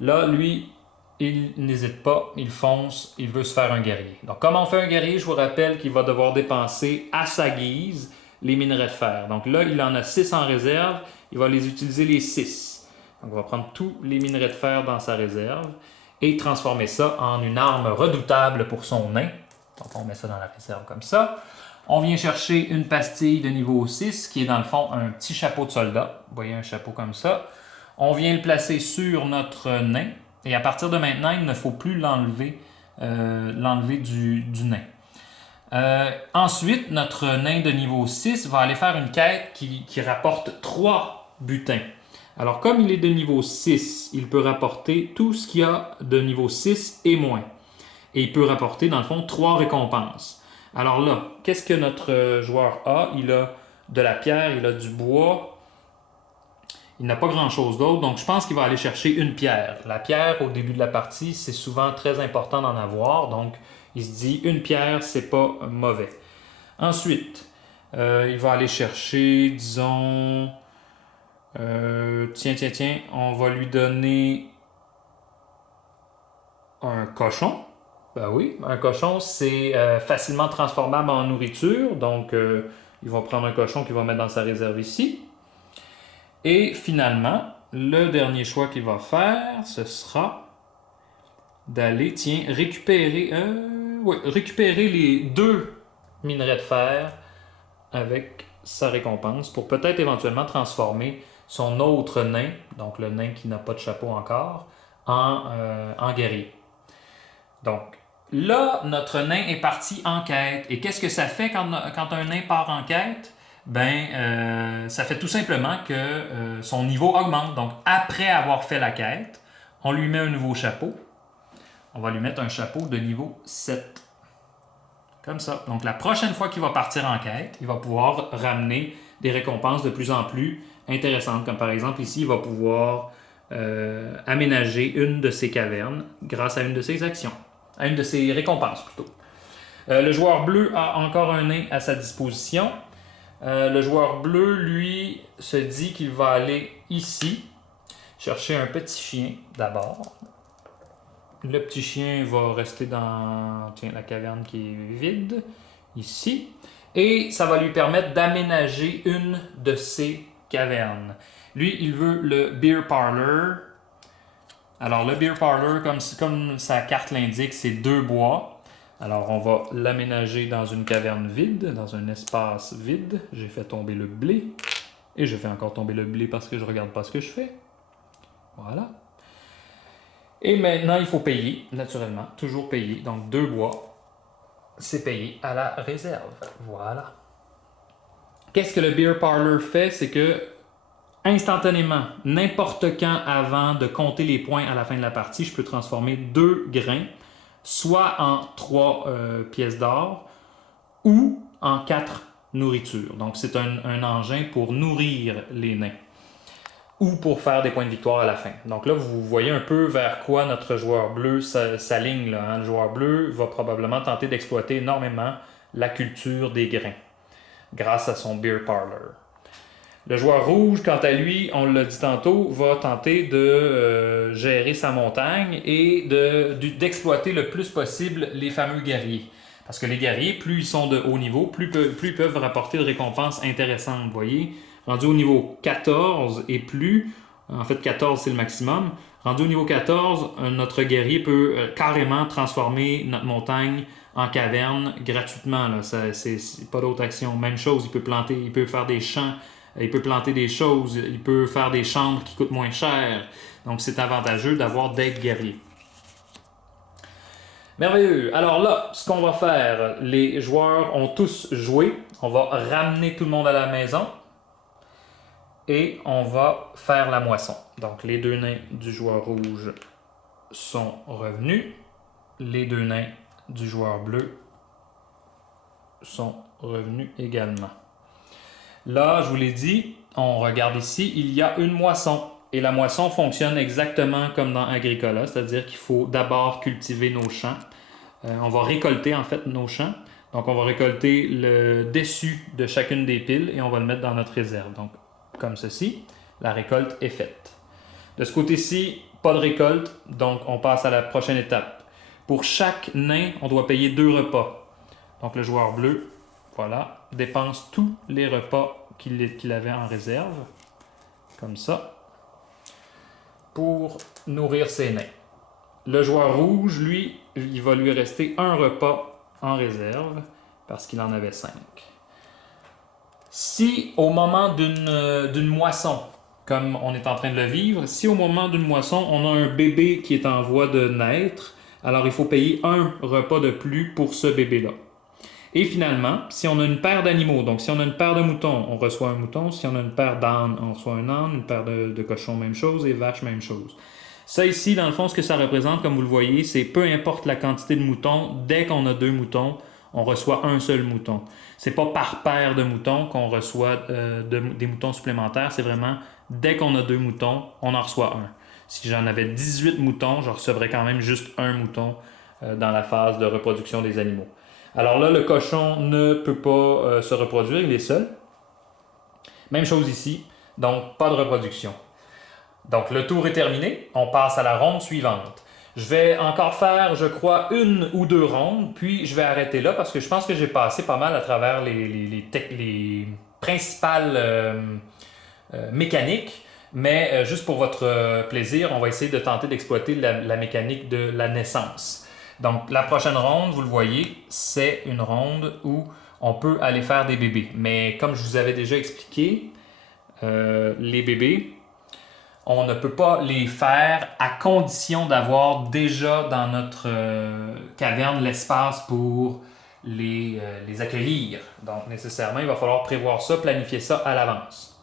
Là, lui, il n'hésite pas, il fonce, il veut se faire un guerrier. Donc, comment on fait un guerrier? Je vous rappelle qu'il va devoir dépenser à sa guise les minerais de fer. Donc là, il en a 6 en réserve, il va les utiliser les 6. Donc, on va prendre tous les minerais de fer dans sa réserve et transformer ça en une arme redoutable pour son nain. Donc, on met ça dans la réserve comme ça. On vient chercher une pastille de niveau 6, qui est dans le fond un petit chapeau de soldat. Vous voyez un chapeau comme ça. On vient le placer sur notre nain. Et à partir de maintenant, il ne faut plus l'enlever du nain. Ensuite, notre nain de niveau 6 va aller faire une quête qui rapporte 3 butins. Alors, comme il est de niveau 6, il peut rapporter tout ce qu'il y a de niveau 6 et moins. Et il peut rapporter, dans le fond, 3 récompenses. Alors là, qu'est-ce que notre joueur a? Il a de la pierre, il a du bois, Il n'a pas grand-chose d'autre, donc je pense qu'il va aller chercher une pierre. La pierre, au début de la partie, c'est souvent très important d'en avoir, donc il se dit une pierre, c'est pas mauvais. Ensuite, il va aller chercher, disons... tiens, on va lui donner un cochon. Ben oui, un cochon, c'est facilement transformable en nourriture, donc il va prendre un cochon qu'il va mettre dans sa réserve ici. Et finalement, le dernier choix qu'il va faire, ce sera d'aller, récupérer les 2 minerais de fer avec sa récompense pour peut-être éventuellement transformer son autre nain, donc le nain qui n'a pas de chapeau encore, en guerrier. Donc, là, notre nain est parti en quête. Et qu'est-ce que ça fait quand un nain part en quête? Ça fait tout simplement que son niveau augmente. Donc, après avoir fait la quête, on lui met un nouveau chapeau. On va lui mettre un chapeau de niveau 7. Comme ça. Donc, la prochaine fois qu'il va partir en quête, il va pouvoir ramener des récompenses de plus en plus intéressantes. Comme par exemple, ici, il va pouvoir aménager une de ses cavernes grâce à une de ses actions. À une de ses récompenses, plutôt. Le joueur bleu a encore un nain à sa disposition. Le joueur bleu, lui, se dit qu'il va aller ici, chercher un petit chien d'abord. Le petit chien va rester dans la caverne qui est vide, ici. Et ça va lui permettre d'aménager une de ses cavernes. Lui, il veut le Beer Parlor. Alors, le Beer Parlor, comme sa carte l'indique, c'est 2 bois. Alors, on va l'aménager dans une caverne vide, dans un espace vide. J'ai fait tomber le blé. Et je fais encore tomber le blé parce que je ne regarde pas ce que je fais. Voilà. Et maintenant, il faut payer, naturellement. Toujours payer. Donc, 2 bois. C'est payé à la réserve. Voilà. Qu'est-ce que le Beer Parlor fait? C'est que, instantanément, n'importe quand avant de compter les points à la fin de la partie, je peux transformer 2 grains soit en 3 pièces d'or ou en 4 nourritures. Donc, c'est un engin pour nourrir les nains ou pour faire des points de victoire à la fin. Donc là, vous voyez un peu vers quoi notre joueur bleu s'aligne. Le joueur bleu va probablement tenter d'exploiter énormément la culture des grains grâce à son Beer Parlor. Le joueur rouge, quant à lui, on l'a dit tantôt, va tenter de gérer sa montagne et d'exploiter le plus possible les fameux guerriers. Parce que les guerriers, plus ils sont de haut niveau, plus ils peuvent rapporter de récompenses intéressantes. Vous voyez, rendu au niveau 14 et plus, en fait 14 c'est le maximum, rendu au niveau 14, notre guerrier peut carrément transformer notre montagne en caverne gratuitement. Là. C'est pas d'autre action. Même chose, il peut faire des champs. Il peut planter des choses, il peut faire des chambres qui coûtent moins cher. Donc, c'est avantageux d'être guerrier. Merveilleux. Alors là, ce qu'on va faire, les joueurs ont tous joué. On va ramener tout le monde à la maison. Et on va faire la moisson. Donc, les 2 nains du joueur rouge sont revenus. Les 2 nains du joueur bleu sont revenus également. Là, je vous l'ai dit, on regarde ici, il y a une moisson. Et la moisson fonctionne exactement comme dans Agricola, c'est-à-dire qu'il faut d'abord cultiver nos champs. On va récolter en fait nos champs. Donc, on va récolter le dessus de chacune des piles et on va le mettre dans notre réserve. Donc, comme ceci, la récolte est faite. De ce côté-ci, pas de récolte, donc on passe à la prochaine étape. Pour chaque nain, on doit payer 2 repas. Donc, le joueur bleu, voilà, dépense tous les repas qu'il avait en réserve, comme ça, pour nourrir ses nains. Le joueur rouge, lui, il va lui rester 1 repas en réserve, parce qu'il en avait 5. Si au moment d'une moisson, comme on est en train de le vivre, si au moment d'une moisson, on a un bébé qui est en voie de naître, alors il faut payer 1 repas de plus pour ce bébé-là. Et finalement, si on a une paire d'animaux, donc si on a une paire de moutons, on reçoit un mouton. Si on a une paire d'ânes, on reçoit un âne. Une paire de cochons, même chose. Et vaches, même chose. Ça ici, dans le fond, ce que ça représente, comme vous le voyez, c'est peu importe la quantité de moutons, dès qu'on a 2 moutons, on reçoit un seul mouton. C'est pas par paire de moutons qu'on reçoit des moutons supplémentaires, c'est vraiment dès qu'on a 2 moutons, on en reçoit un. Si j'en avais 18 moutons, je recevrais quand même juste un mouton dans la phase de reproduction des animaux. Alors là, le cochon ne peut pas se reproduire, il est seul. Même chose ici, donc pas de reproduction. Donc le tour est terminé, on passe à la ronde suivante. Je vais encore faire, je crois, 1 ou 2 rondes, puis je vais arrêter là parce que je pense que j'ai passé pas mal à travers les principales mécaniques. Mais juste pour votre plaisir, on va essayer de tenter d'exploiter la mécanique de la naissance. Donc la prochaine ronde, vous le voyez, c'est une ronde où on peut aller faire des bébés. Mais comme je vous avais déjà expliqué, les bébés, on ne peut pas les faire à condition d'avoir déjà dans notre caverne l'espace pour les accueillir. Donc nécessairement, il va falloir prévoir ça, planifier ça à l'avance.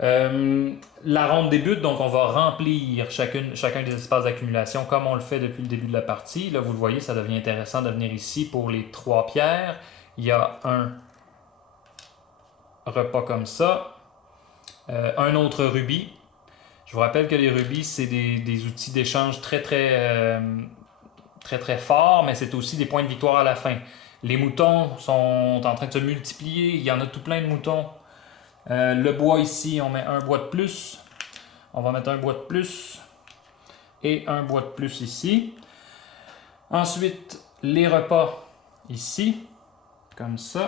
La ronde débute, donc on va remplir chacun des espaces d'accumulation comme on le fait depuis le début de la partie. Là, vous le voyez, ça devient intéressant de venir ici pour les 3 pierres. Il y a un repas comme ça. Un autre rubis. Je vous rappelle que les rubis, c'est des outils d'échange très forts, mais c'est aussi des points de victoire à la fin. Les moutons sont en train de se multiplier. Il y en a tout plein de moutons. Le bois ici, on met un bois de plus. On va mettre un bois de plus. Et un bois de plus ici. Ensuite, les repas ici. Comme ça.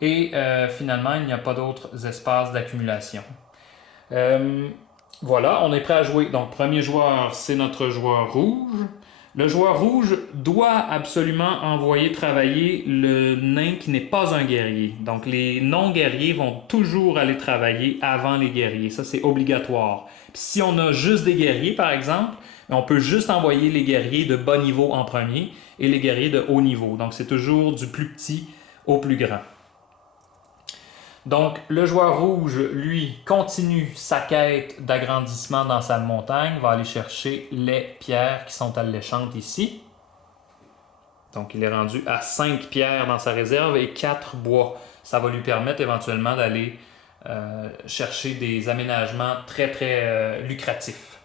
Et finalement, il n'y a pas d'autres espaces d'accumulation. Voilà, on est prêt à jouer. Donc, premier joueur, c'est notre joueur rouge. Le joueur rouge doit absolument envoyer travailler le nain qui n'est pas un guerrier. Donc, les non-guerriers vont toujours aller travailler avant les guerriers. Ça, c'est obligatoire. Puis, si on a juste des guerriers, par exemple, on peut juste envoyer les guerriers de bas niveau en premier et les guerriers de haut niveau. Donc, c'est toujours du plus petit au plus grand. Donc, le joueur rouge, lui, continue sa quête d'agrandissement dans sa montagne, va aller chercher les pierres qui sont alléchantes ici. Donc, il est rendu à 5 pierres dans sa réserve et 4 bois. Ça va lui permettre éventuellement d'aller chercher des aménagements très lucratifs.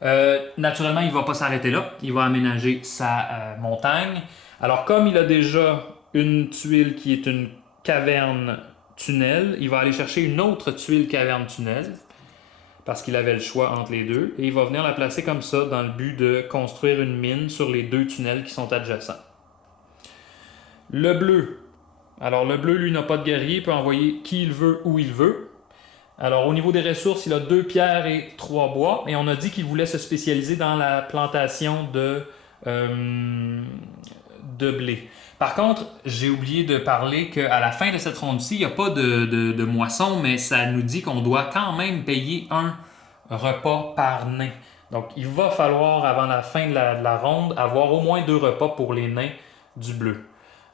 Naturellement, il ne va pas s'arrêter là. Il va aménager sa montagne. Alors, comme il a déjà une tuile qui est une caverne tunnel, il va aller chercher une autre tuile caverne tunnel parce qu'il avait le choix entre les deux et il va venir la placer comme ça dans le but de construire une mine sur les 2 tunnels qui sont adjacents. Le bleu. Alors le bleu, lui, n'a pas de guerrier, il peut envoyer qui il veut, où il veut. Alors au niveau des ressources, il a 2 pierres et 3 bois et on a dit qu'il voulait se spécialiser dans la plantation de blé. Par contre, j'ai oublié de parler qu'à la fin de cette ronde-ci, il n'y a pas de moisson, mais ça nous dit qu'on doit quand même payer un repas par nain. Donc, il va falloir, avant la fin de la ronde, avoir au moins 2 repas pour les nains du bleu.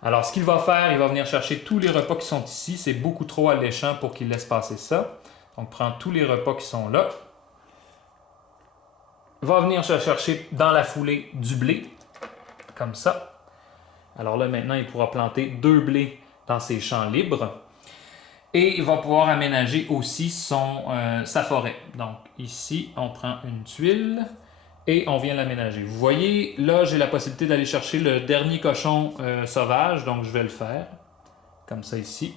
Alors, ce qu'il va faire, il va venir chercher tous les repas qui sont ici. C'est beaucoup trop alléchant pour qu'il laisse passer ça. Donc, prend tous les repas qui sont là. Va venir chercher dans la foulée du blé, comme ça. Alors là, maintenant, il pourra planter 2 blés dans ses champs libres. Et il va pouvoir aménager aussi sa forêt. Donc ici, on prend une tuile et on vient l'aménager. Vous voyez, là, j'ai la possibilité d'aller chercher le dernier cochon sauvage. Donc je vais le faire, comme ça ici,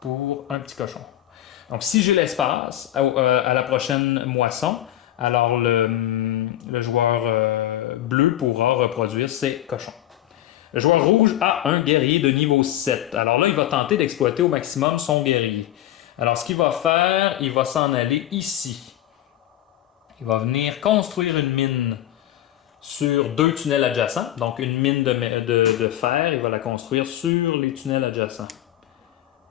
pour un petit cochon. Donc si j'ai l'espace à la prochaine moisson, alors le joueur bleu pourra reproduire ses cochons. Le joueur rouge a un guerrier de niveau 7. Alors là, il va tenter d'exploiter au maximum son guerrier. Alors ce qu'il va faire, il va s'en aller ici. Il va venir construire une mine sur 2 tunnels adjacents. Donc une mine de fer, il va la construire sur les tunnels adjacents.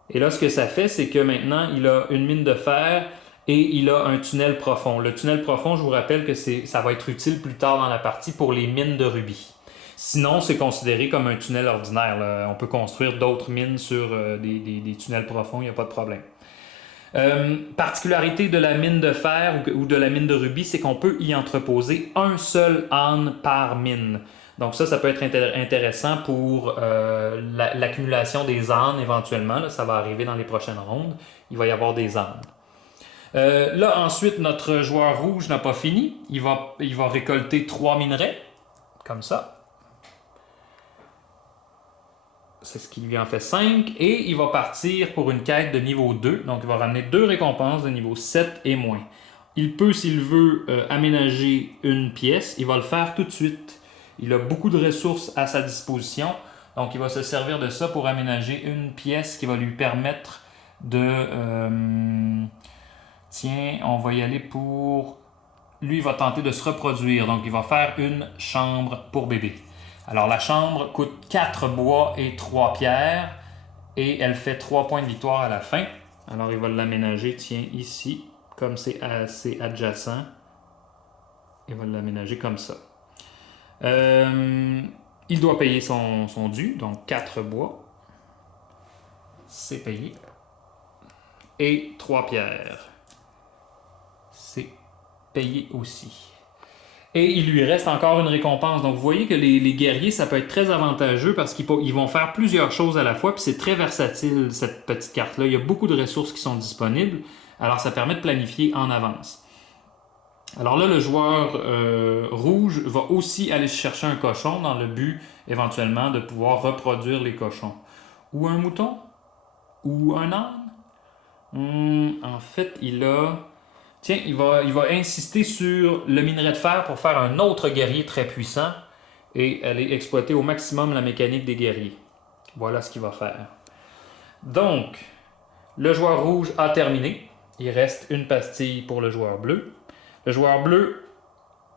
Et là, ce que ça fait, c'est que maintenant, il a une mine de fer et il a un tunnel profond. Le tunnel profond, je vous rappelle que ça va être utile plus tard dans la partie pour les mines de rubis. Sinon, c'est considéré comme un tunnel ordinaire. Là. On peut construire d'autres mines sur des tunnels profonds, il n'y a pas de problème. Particularité de la mine de fer ou de la mine de rubis, c'est qu'on peut y entreposer un seul âne par mine. Donc ça peut être intéressant pour l'accumulation des ânes éventuellement. Là, ça va arriver dans les prochaines rondes. Il va y avoir des ânes. Là, ensuite, notre joueur rouge n'a pas fini. Il va récolter 3 minerais, comme ça. C'est ce qui lui en fait 5. Et il va partir pour une quête de niveau 2. Donc, il va ramener 2 récompenses de niveau 7 et moins. Il peut, s'il veut, aménager une pièce. Il va le faire tout de suite. Il a beaucoup de ressources à sa disposition. Donc, il va se servir de ça pour aménager une pièce qui va lui permettre de... tiens, on va y aller pour... Lui, il va tenter de se reproduire. Donc, il va faire une chambre pour bébé. Alors, la chambre coûte 4 bois et 3 pierres. Et elle fait 3 points de victoire à la fin. Alors, il va l'aménager, tiens, ici. Comme c'est assez adjacent. Il va l'aménager comme ça. Il doit payer son dû. Donc, 4 bois. C'est payé. Et 3 pierres. C'est payé aussi. Et il lui reste encore une récompense. Donc, vous voyez que les guerriers, ça peut être très avantageux parce qu'ils vont faire plusieurs choses à la fois. Puis c'est très versatile, cette petite carte-là. Il y a beaucoup de ressources qui sont disponibles. Alors, ça permet de planifier en avance. Alors là, le joueur rouge va aussi aller chercher un cochon dans le but, éventuellement, de pouvoir reproduire les cochons. Ou un mouton? Ou un âne? En fait, il a... Tiens, il va insister sur le minerai de fer pour faire un autre guerrier très puissant et aller exploiter au maximum la mécanique des guerriers. Voilà ce qu'il va faire. Donc, le joueur rouge a terminé. Il reste une pastille pour le joueur bleu. Le joueur bleu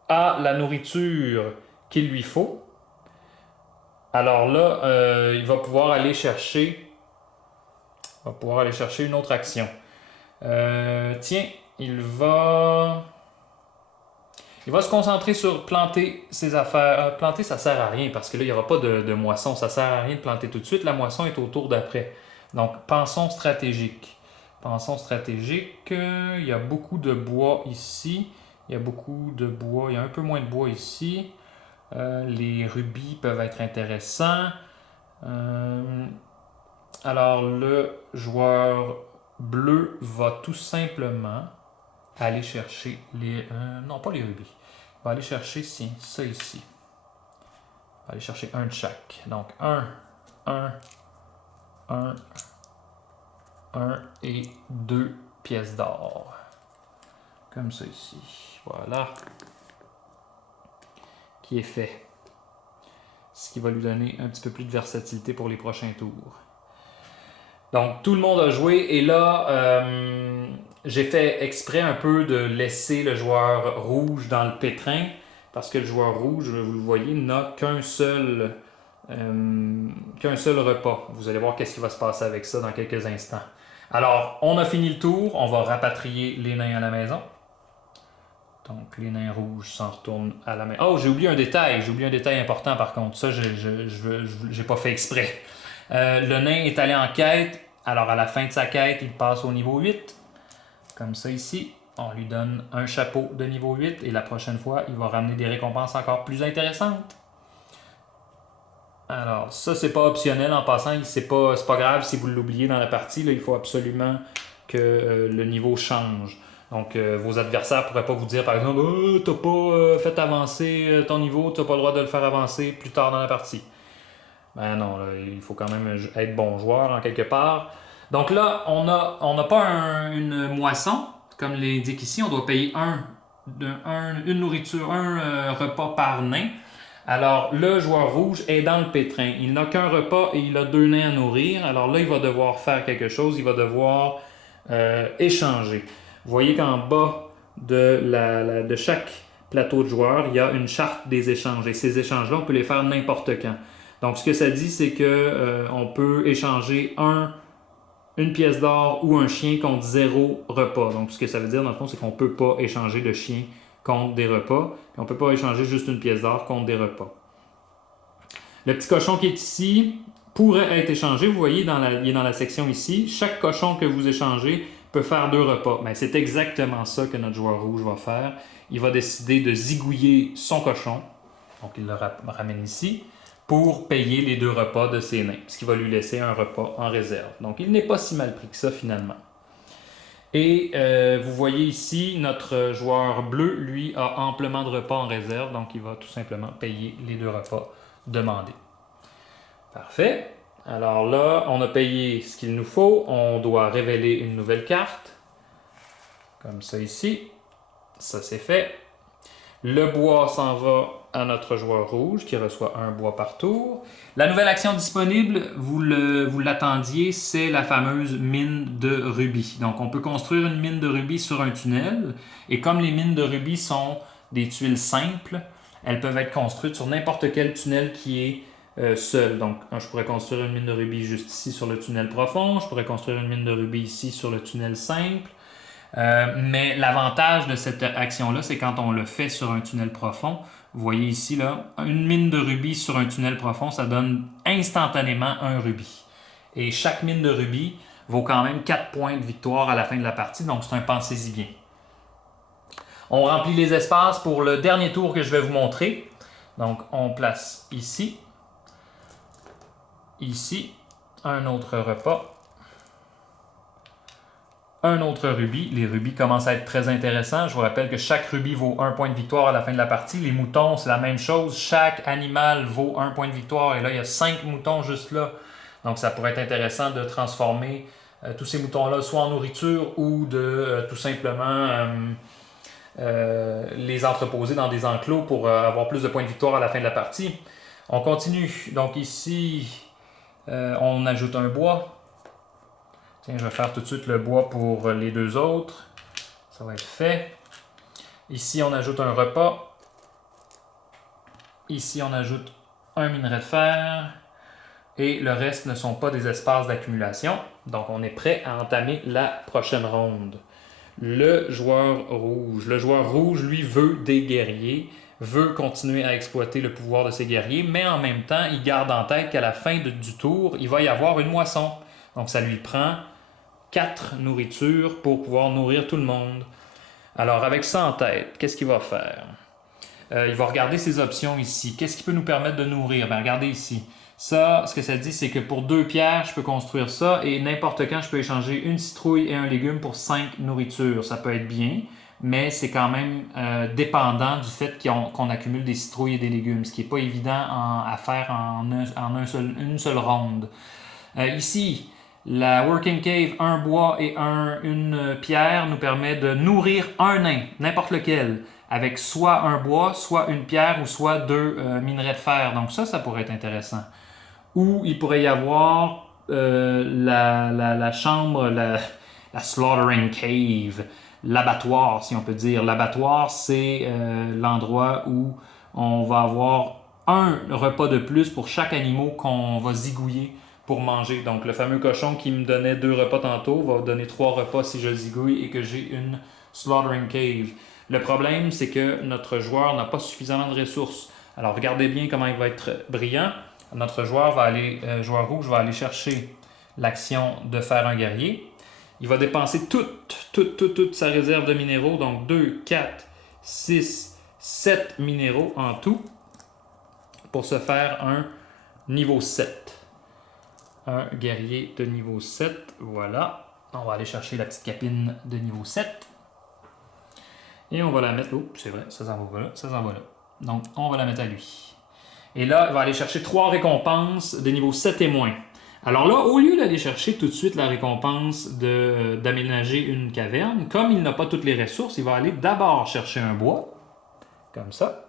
a la nourriture qu'il lui faut. Alors là, il va pouvoir aller chercher une autre action. Tiens, il va se concentrer sur planter ses affaires. Planter, ça sert à rien parce que là, il n'y aura pas de moisson. Ça sert à rien de planter tout de suite. La moisson est au tour d'après. Donc, pensons stratégique. Il y a beaucoup de bois ici. Il y a un peu moins de bois ici. Les rubis peuvent être intéressants. Alors, le joueur bleu va tout simplement aller chercher les... non, pas les rubis. Il va aller chercher ça ici. Il va aller chercher un de chaque. Donc, un et 2 pièces d'or. Comme ça ici. Voilà. Qui est fait. Ce qui va lui donner un petit peu plus de versatilité pour les prochains tours. Donc, tout le monde a joué et là, j'ai fait exprès un peu de laisser le joueur rouge dans le pétrin parce que le joueur rouge, vous le voyez, n'a qu'un seul repas. Vous allez voir qu'est-ce qui va se passer avec ça dans quelques instants. Alors, on a fini le tour. On va rapatrier les nains à la maison. Donc, les nains rouges s'en retournent à la maison. Oh, j'ai oublié un détail. J'ai oublié un détail important par contre. Ça, j'ai pas fait exprès. Le nain est allé en quête. Alors, à la fin de sa quête, il passe au niveau 8. Comme ça ici. On lui donne un chapeau de niveau 8. Et la prochaine fois, il va ramener des récompenses encore plus intéressantes. Alors, ça, c'est pas optionnel en passant. C'est pas grave si vous l'oubliez dans la partie. Là, il faut absolument que le niveau change. Donc, vos adversaires ne pourraient pas vous dire, par exemple, « t'as pas fait avancer ton niveau, t'as pas le droit de le faire avancer plus tard dans la partie. » Ben non, là, il faut quand même être bon joueur en quelque part. Donc là, on n'a pas une moisson, comme l'indique ici. On doit payer une nourriture, un repas par nain. Alors, le joueur rouge est dans le pétrin. Il n'a qu'un repas et il a 2 nains à nourrir. Alors là, il va devoir faire quelque chose. Il va devoir échanger. Vous voyez qu'en bas de chaque plateau de joueurs, il y a une charte des échanges. Et ces échanges-là, on peut les faire n'importe quand. Donc, ce que ça dit, c'est qu'on peut échanger une pièce d'or ou un chien contre 0 repas. Donc, ce que ça veut dire, dans le fond, c'est qu'on ne peut pas échanger de chien contre des repas. Puis on ne peut pas échanger juste une pièce d'or contre des repas. Le petit cochon qui est ici pourrait être échangé. Vous voyez, il est dans la section ici. Chaque cochon que vous échangez peut faire 2 repas. Ben, c'est exactement ça que notre joueur rouge va faire. Il va décider de zigouiller son cochon. Donc, il le ramène ici pour payer les 2 repas de ses nains. Ce qui va lui laisser un repas en réserve. Donc, il n'est pas si mal pris que ça finalement. Et vous voyez ici, notre joueur bleu, lui, a amplement de repas en réserve, donc il va tout simplement payer les 2 repas demandés. Parfait. Alors là, on a payé ce qu'il nous faut. On doit révéler une nouvelle carte. Comme ça ici. Ça, c'est fait. Le bois s'en va à notre joueur rouge qui reçoit un bois par tour. La nouvelle action disponible, vous l'attendiez, c'est la fameuse mine de rubis. Donc, on peut construire une mine de rubis sur un tunnel. Et comme les mines de rubis sont des tuiles simples, elles peuvent être construites sur n'importe quel tunnel qui est seul. Donc, je pourrais construire une mine de rubis juste ici sur le tunnel profond. Je pourrais construire une mine de rubis ici sur le tunnel simple. Mais l'avantage de cette action-là, c'est quand on le fait sur un tunnel profond. Vous voyez ici, là, une mine de rubis sur un tunnel profond, ça donne instantanément un rubis. Et chaque mine de rubis vaut quand même 4 points de victoire à la fin de la partie, donc c'est un pensez-y bien. On remplit les espaces pour le dernier tour que je vais vous montrer. Donc, on place ici, un autre repas. Un autre rubis. Les rubis commencent à être très intéressants. Je vous rappelle que chaque rubis vaut 1 point de victoire à la fin de la partie. Les moutons, c'est la même chose. Chaque animal vaut 1 point de victoire. Et là, il y a 5 moutons juste là. Donc, ça pourrait être intéressant de transformer tous ces moutons-là soit en nourriture ou de tout simplement les entreposer dans des enclos pour avoir plus de points de victoire à la fin de la partie. On continue. Donc ici, on ajoute un bois. Tiens, je vais faire tout de suite le bois pour les 2 autres. Ça va être fait. Ici, on ajoute un repas. Ici, on ajoute un minerai de fer. Et le reste ne sont pas des espaces d'accumulation. Donc, on est prêt à entamer la prochaine ronde. Le joueur rouge. Le joueur rouge, lui, veut des guerriers, veut continuer à exploiter le pouvoir de ses guerriers, mais en même temps, il garde en tête qu'à la fin du tour, il va y avoir une moisson. Donc, ça lui prend 4 nourritures pour pouvoir nourrir tout le monde. Alors, avec ça en tête, qu'est-ce qu'il va faire? Il va regarder ses options ici. Qu'est-ce qui peut nous permettre de nourrir? Bien, regardez ici. Ça, ce que ça dit, c'est que pour 2 pierres, je peux construire ça et n'importe quand, je peux échanger une citrouille et un légume pour 5 nourritures. Ça peut être bien, mais c'est quand même dépendant du fait qu'on accumule des citrouilles et des légumes, ce qui n'est pas évident à faire une seule ronde. Ici, la Working Cave, un bois et une pierre nous permet de nourrir un nain, n'importe lequel, avec soit un bois, soit une pierre ou soit 2 minerais de fer. Donc ça pourrait être intéressant. Ou il pourrait y avoir la chambre, la Slaughtering Cave, l'abattoir, si on peut dire. L'abattoir, c'est l'endroit où on va avoir un repas de plus pour chaque animal qu'on va zigouiller pour manger. Donc, le fameux cochon qui me donnait 2 repas tantôt va donner 3 repas si je le zigouille et que j'ai une Slaughtering Cave. Le problème, c'est que notre joueur n'a pas suffisamment de ressources. Alors, regardez bien comment il va être brillant. Notre joueur rouge va aller chercher l'action de faire un guerrier. Il va dépenser toute sa réserve de minéraux, donc 2, 4, 6, 7 minéraux en tout, pour se faire un niveau 7. Un guerrier de niveau 7, voilà. On va aller chercher la petite capine de niveau 7. Et on va la mettre... Oups, c'est vrai, ça s'en va là, ça s'en va là. Donc, on va la mettre à lui. Et là, il va aller chercher 3 récompenses de niveau 7 et moins. Alors là, au lieu d'aller chercher tout de suite la récompense d'aménager une caverne, comme il n'a pas toutes les ressources, il va aller d'abord chercher un bois, comme ça.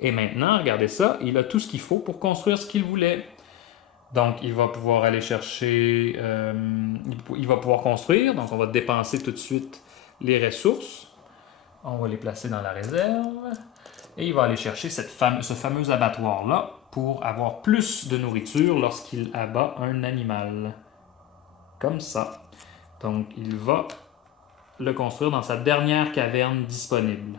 Et maintenant, regardez ça, il a tout ce qu'il faut pour construire ce qu'il voulait. Donc, il va pouvoir aller chercher... il va pouvoir construire, donc on va dépenser tout de suite les ressources. On va les placer dans la réserve. Et il va aller chercher ce fameux abattoir-là pour avoir plus de nourriture lorsqu'il abat un animal. Comme ça. Donc, il va le construire dans sa dernière caverne disponible.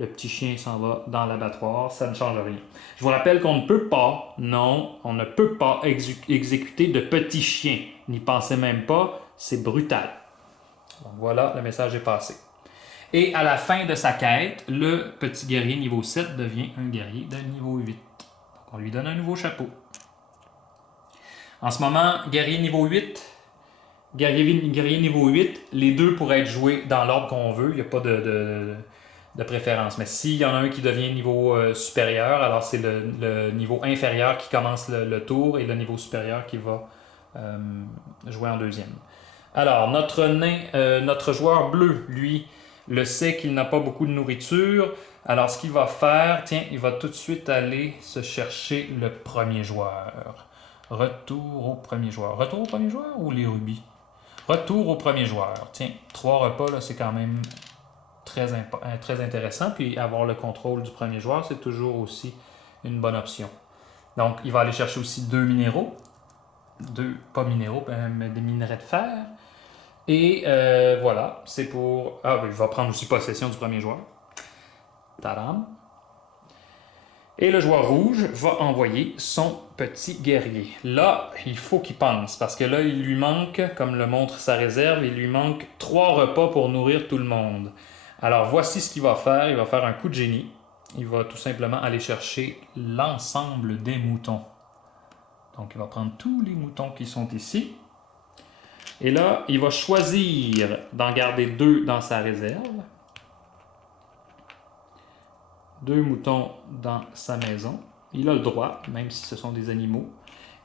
Le petit chien s'en va dans l'abattoir, ça ne change rien. Je vous rappelle qu'on ne peut pas, non, on ne peut pas exécuter de petits chiens. N'y pensez même pas, c'est brutal. Donc voilà, le message est passé. Et à la fin de sa quête, le petit guerrier niveau 7 devient un guerrier de niveau 8. Donc on lui donne un nouveau chapeau. En ce moment, guerrier niveau 8, guerrier niveau 8, les deux pourraient être joués dans l'ordre qu'on veut. Il n'y a pas de préférence. Mais s'il y en a un qui devient niveau supérieur, alors c'est le niveau inférieur qui commence le tour et le niveau supérieur qui va jouer en deuxième. Alors, notre joueur bleu, lui, le sait qu'il n'a pas beaucoup de nourriture. Alors, ce qu'il va faire, tiens, il va tout de suite aller se chercher le premier joueur. Retour au premier joueur. Retour au premier joueur ou les rubis? Retour au premier joueur. Tiens, 3 repas, là, c'est quand même très intéressant. Puis avoir le contrôle du premier joueur, c'est toujours aussi une bonne option. Donc, il va aller chercher aussi 2 minéraux. Pas minéraux, mais des minerais de fer. Et voilà, c'est pour... Ah, il va prendre aussi possession du premier joueur. Tadam! Et le joueur rouge va envoyer son petit guerrier. Là, il faut qu'il pense, parce que là, il lui manque, comme le montre sa réserve, il lui manque 3 repas pour nourrir tout le monde. Alors, voici ce qu'il va faire. Il va faire un coup de génie. Il va tout simplement aller chercher l'ensemble des moutons. Donc, il va prendre tous les moutons qui sont ici. Et là, il va choisir d'en garder 2 dans sa réserve. 2 moutons dans sa maison. Il a le droit, même si ce sont des animaux.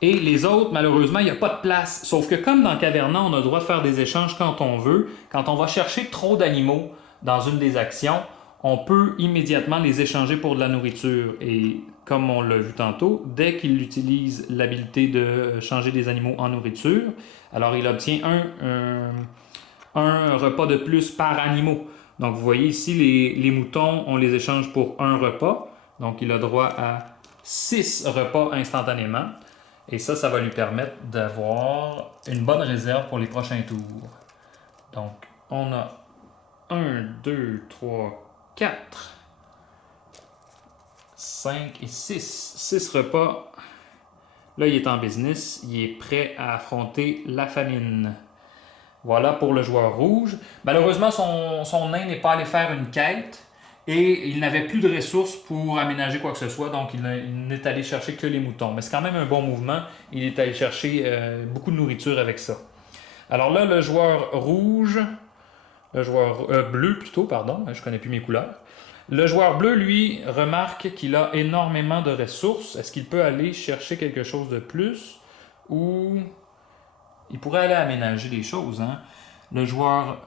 Et les autres, malheureusement, il n'y a pas de place. Sauf que comme dans Caverna, on a le droit de faire des échanges quand on veut. Quand on va chercher trop d'animaux dans une des actions, on peut immédiatement les échanger pour de la nourriture. Et comme on l'a vu tantôt, dès qu'il utilise l'habilité de changer des animaux en nourriture, alors il obtient un repas de plus par animal. Donc vous voyez ici, les moutons, on les échange pour 1 repas. Donc il a droit à 6 repas instantanément. Et ça va lui permettre d'avoir une bonne réserve pour les prochains tours. Donc on a 1, 2, 3, 4, 5 et 6. 6 repas. Là, il est en business. Il est prêt à affronter la famine. Voilà pour le joueur rouge. Malheureusement, son nain n'est pas allé faire une quête et il n'avait plus de ressources pour aménager quoi que ce soit, donc il n'est allé chercher que les moutons. Mais c'est quand même un bon mouvement. Il est allé chercher beaucoup de nourriture avec ça. Alors là, le joueur rouge, le joueur bleu plutôt, pardon, je connais plus mes couleurs. Le joueur bleu, lui, remarque qu'il a énormément de ressources. Est-ce qu'il peut aller chercher quelque chose de plus ou... Il pourrait aller aménager les choses. Hein? Le joueur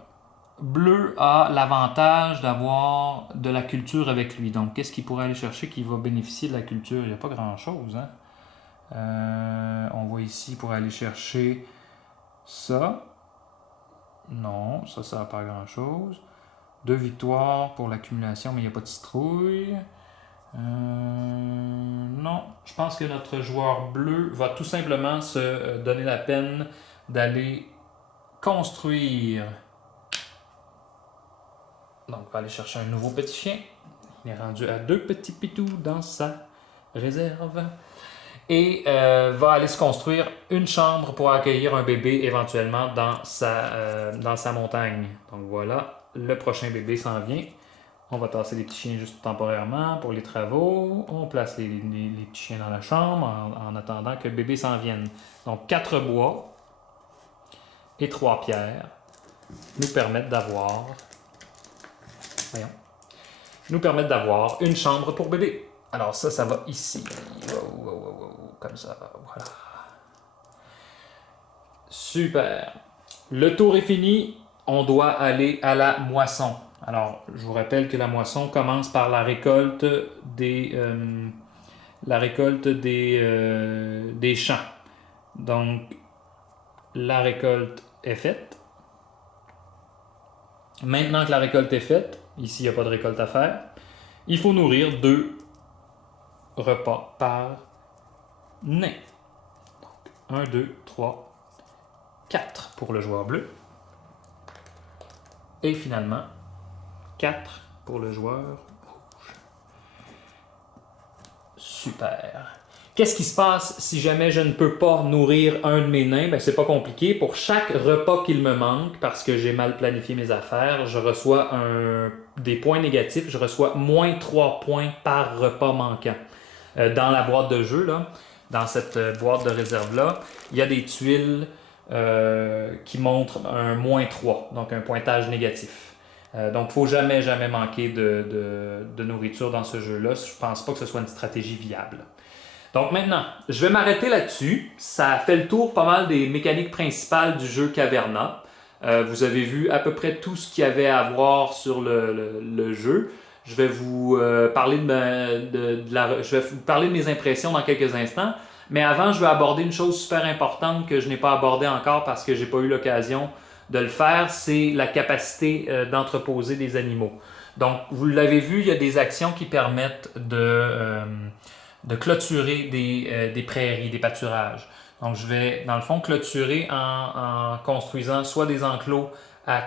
bleu a l'avantage d'avoir de la culture avec lui. Donc, qu'est-ce qu'il pourrait aller chercher qui va bénéficier de la culture? Il n'y a pas grand-chose. Hein? On voit ici, il pourrait aller chercher ça. Non, ça n'a pas grand-chose. 2 victoires pour l'accumulation, mais il n'y a pas de citrouille. Non, je pense que notre joueur bleu va tout simplement se donner la peine d'aller construire. Donc, on va aller chercher un nouveau petit chien. Il est rendu à 2 petits pitous dans sa réserve. Et va aller se construire une chambre pour accueillir un bébé éventuellement dans sa montagne. Donc voilà, le prochain bébé s'en vient. On va tasser les petits chiens juste temporairement pour les travaux. On place les petits chiens dans la chambre en attendant que le bébé s'en vienne. Donc 4 bois et 3 pierres nous permettent d'avoir une chambre pour bébé. Alors ça va ici. Comme ça, voilà. Super. Le tour est fini. On doit aller à la moisson. Alors, je vous rappelle que la moisson commence par la récolte des champs. Donc, la récolte est faite. Maintenant que la récolte est faite, ici, il n'y a pas de récolte à faire, il faut nourrir 2 repas par nain. Donc, 1, 2, 3, 4 pour le joueur bleu. Et finalement, 4 pour le joueur rouge. Super. Qu'est-ce qui se passe si jamais je ne peux pas nourrir un de mes nains? Ben, c'est pas compliqué. Pour chaque repas qu'il me manque, parce que j'ai mal planifié mes affaires, je reçois des points négatifs. Je reçois moins 3 points par repas manquant. Dans la boîte de jeu, là, dans cette boîte de réserve-là, il y a des tuiles qui montre un -3, donc un pointage négatif. Donc, il ne faut jamais manquer de nourriture dans ce jeu-là. Je ne pense pas que ce soit une stratégie viable. Donc maintenant, je vais m'arrêter là-dessus. Ça fait le tour pas mal des mécaniques principales du jeu Caverna. Vous avez vu à peu près tout ce qu'il y avait à voir sur le jeu. Je vais vous parler je vais vous parler de mes impressions dans quelques instants. Mais avant, je vais aborder une chose super importante que je n'ai pas abordée encore parce que je n'ai pas eu l'occasion de le faire, c'est la capacité d'entreposer des animaux. Donc, vous l'avez vu, il y a des actions qui permettent de clôturer des prairies, des pâturages. Donc, je vais, dans le fond, clôturer en construisant soit des enclos à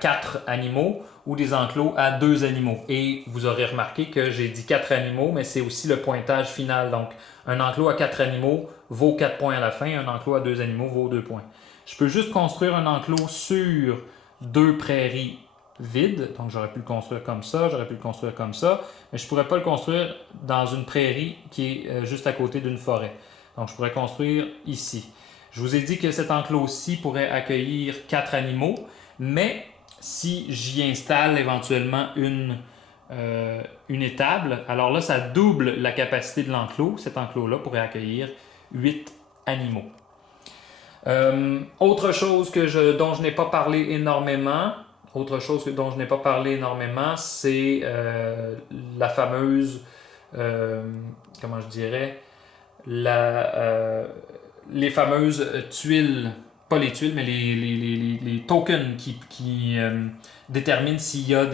4 animaux ou des enclos à 2 animaux. Et vous aurez remarqué que j'ai dit 4 animaux, mais c'est aussi le pointage final. Donc, un enclos à 4 animaux vaut 4 points à la fin, un enclos à 2 animaux vaut 2 points. Je peux juste construire un enclos sur 2 prairies vides. Donc, j'aurais pu le construire comme ça, j'aurais pu le construire comme ça, mais je ne pourrais pas le construire dans une prairie qui est juste à côté d'une forêt. Donc, je pourrais construire ici. Je vous ai dit que cet enclos-ci pourrait accueillir 4 animaux, mais si j'y installe éventuellement une étable, alors là, ça double la capacité de l'enclos. Cet enclos-là pourrait accueillir 8 animaux. Autre chose dont je n'ai pas parlé énormément, c'est la fameuse, comment je dirais, les fameuses tuiles, pas les tuiles, mais les tokens qui déterminent s'il y a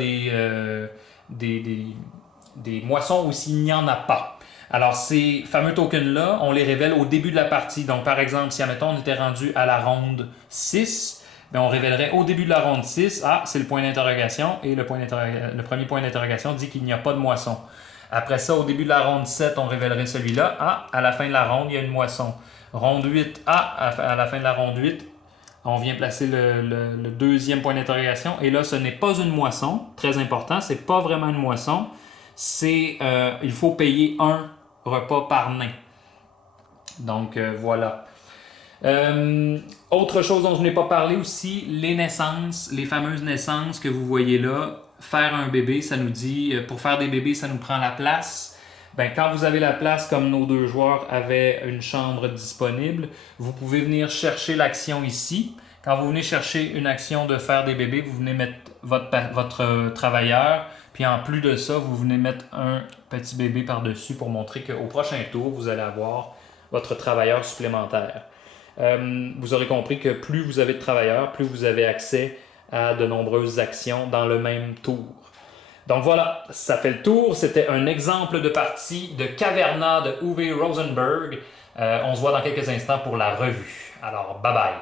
des moissons ou s'il n'y en a pas. Alors, ces fameux tokens-là, on les révèle au début de la partie. Donc, par exemple, si, admettons, on était rendu à la ronde 6, bien, on révélerait au début de la ronde 6, c'est le point d'interrogation, et le premier point d'interrogation dit qu'il n'y a pas de moisson. Après ça, au début de la ronde 7, on révélerait celui-là. À la fin de la ronde, il y a une moisson. Ronde 8, à la fin de la ronde 8, on vient placer le deuxième point d'interrogation. Et là, ce n'est pas une moisson. Très important, c'est pas vraiment une moisson. Il faut payer un repas par nain. Donc, voilà. Autre chose dont je n'ai pas parlé aussi, les naissances, les fameuses naissances que vous voyez là. Faire un bébé, ça nous dit, pour faire des bébés, ça nous prend la place. Ben, quand vous avez la place, comme nos 2 joueurs avaient une chambre disponible, vous pouvez venir chercher l'action ici. Quand vous venez chercher une action de faire des bébés, vous venez mettre votre travailleur, puis en plus de ça, vous venez mettre un petit bébé par-dessus pour montrer qu'au prochain tour, vous allez avoir votre travailleur supplémentaire. Vous aurez compris que plus vous avez de travailleurs, plus vous avez accès à de nombreuses actions dans le même tour. Donc voilà, ça fait le tour. C'était un exemple de partie de Caverna de Uwe Rosenberg. On se voit dans quelques instants pour la revue. Alors, bye bye!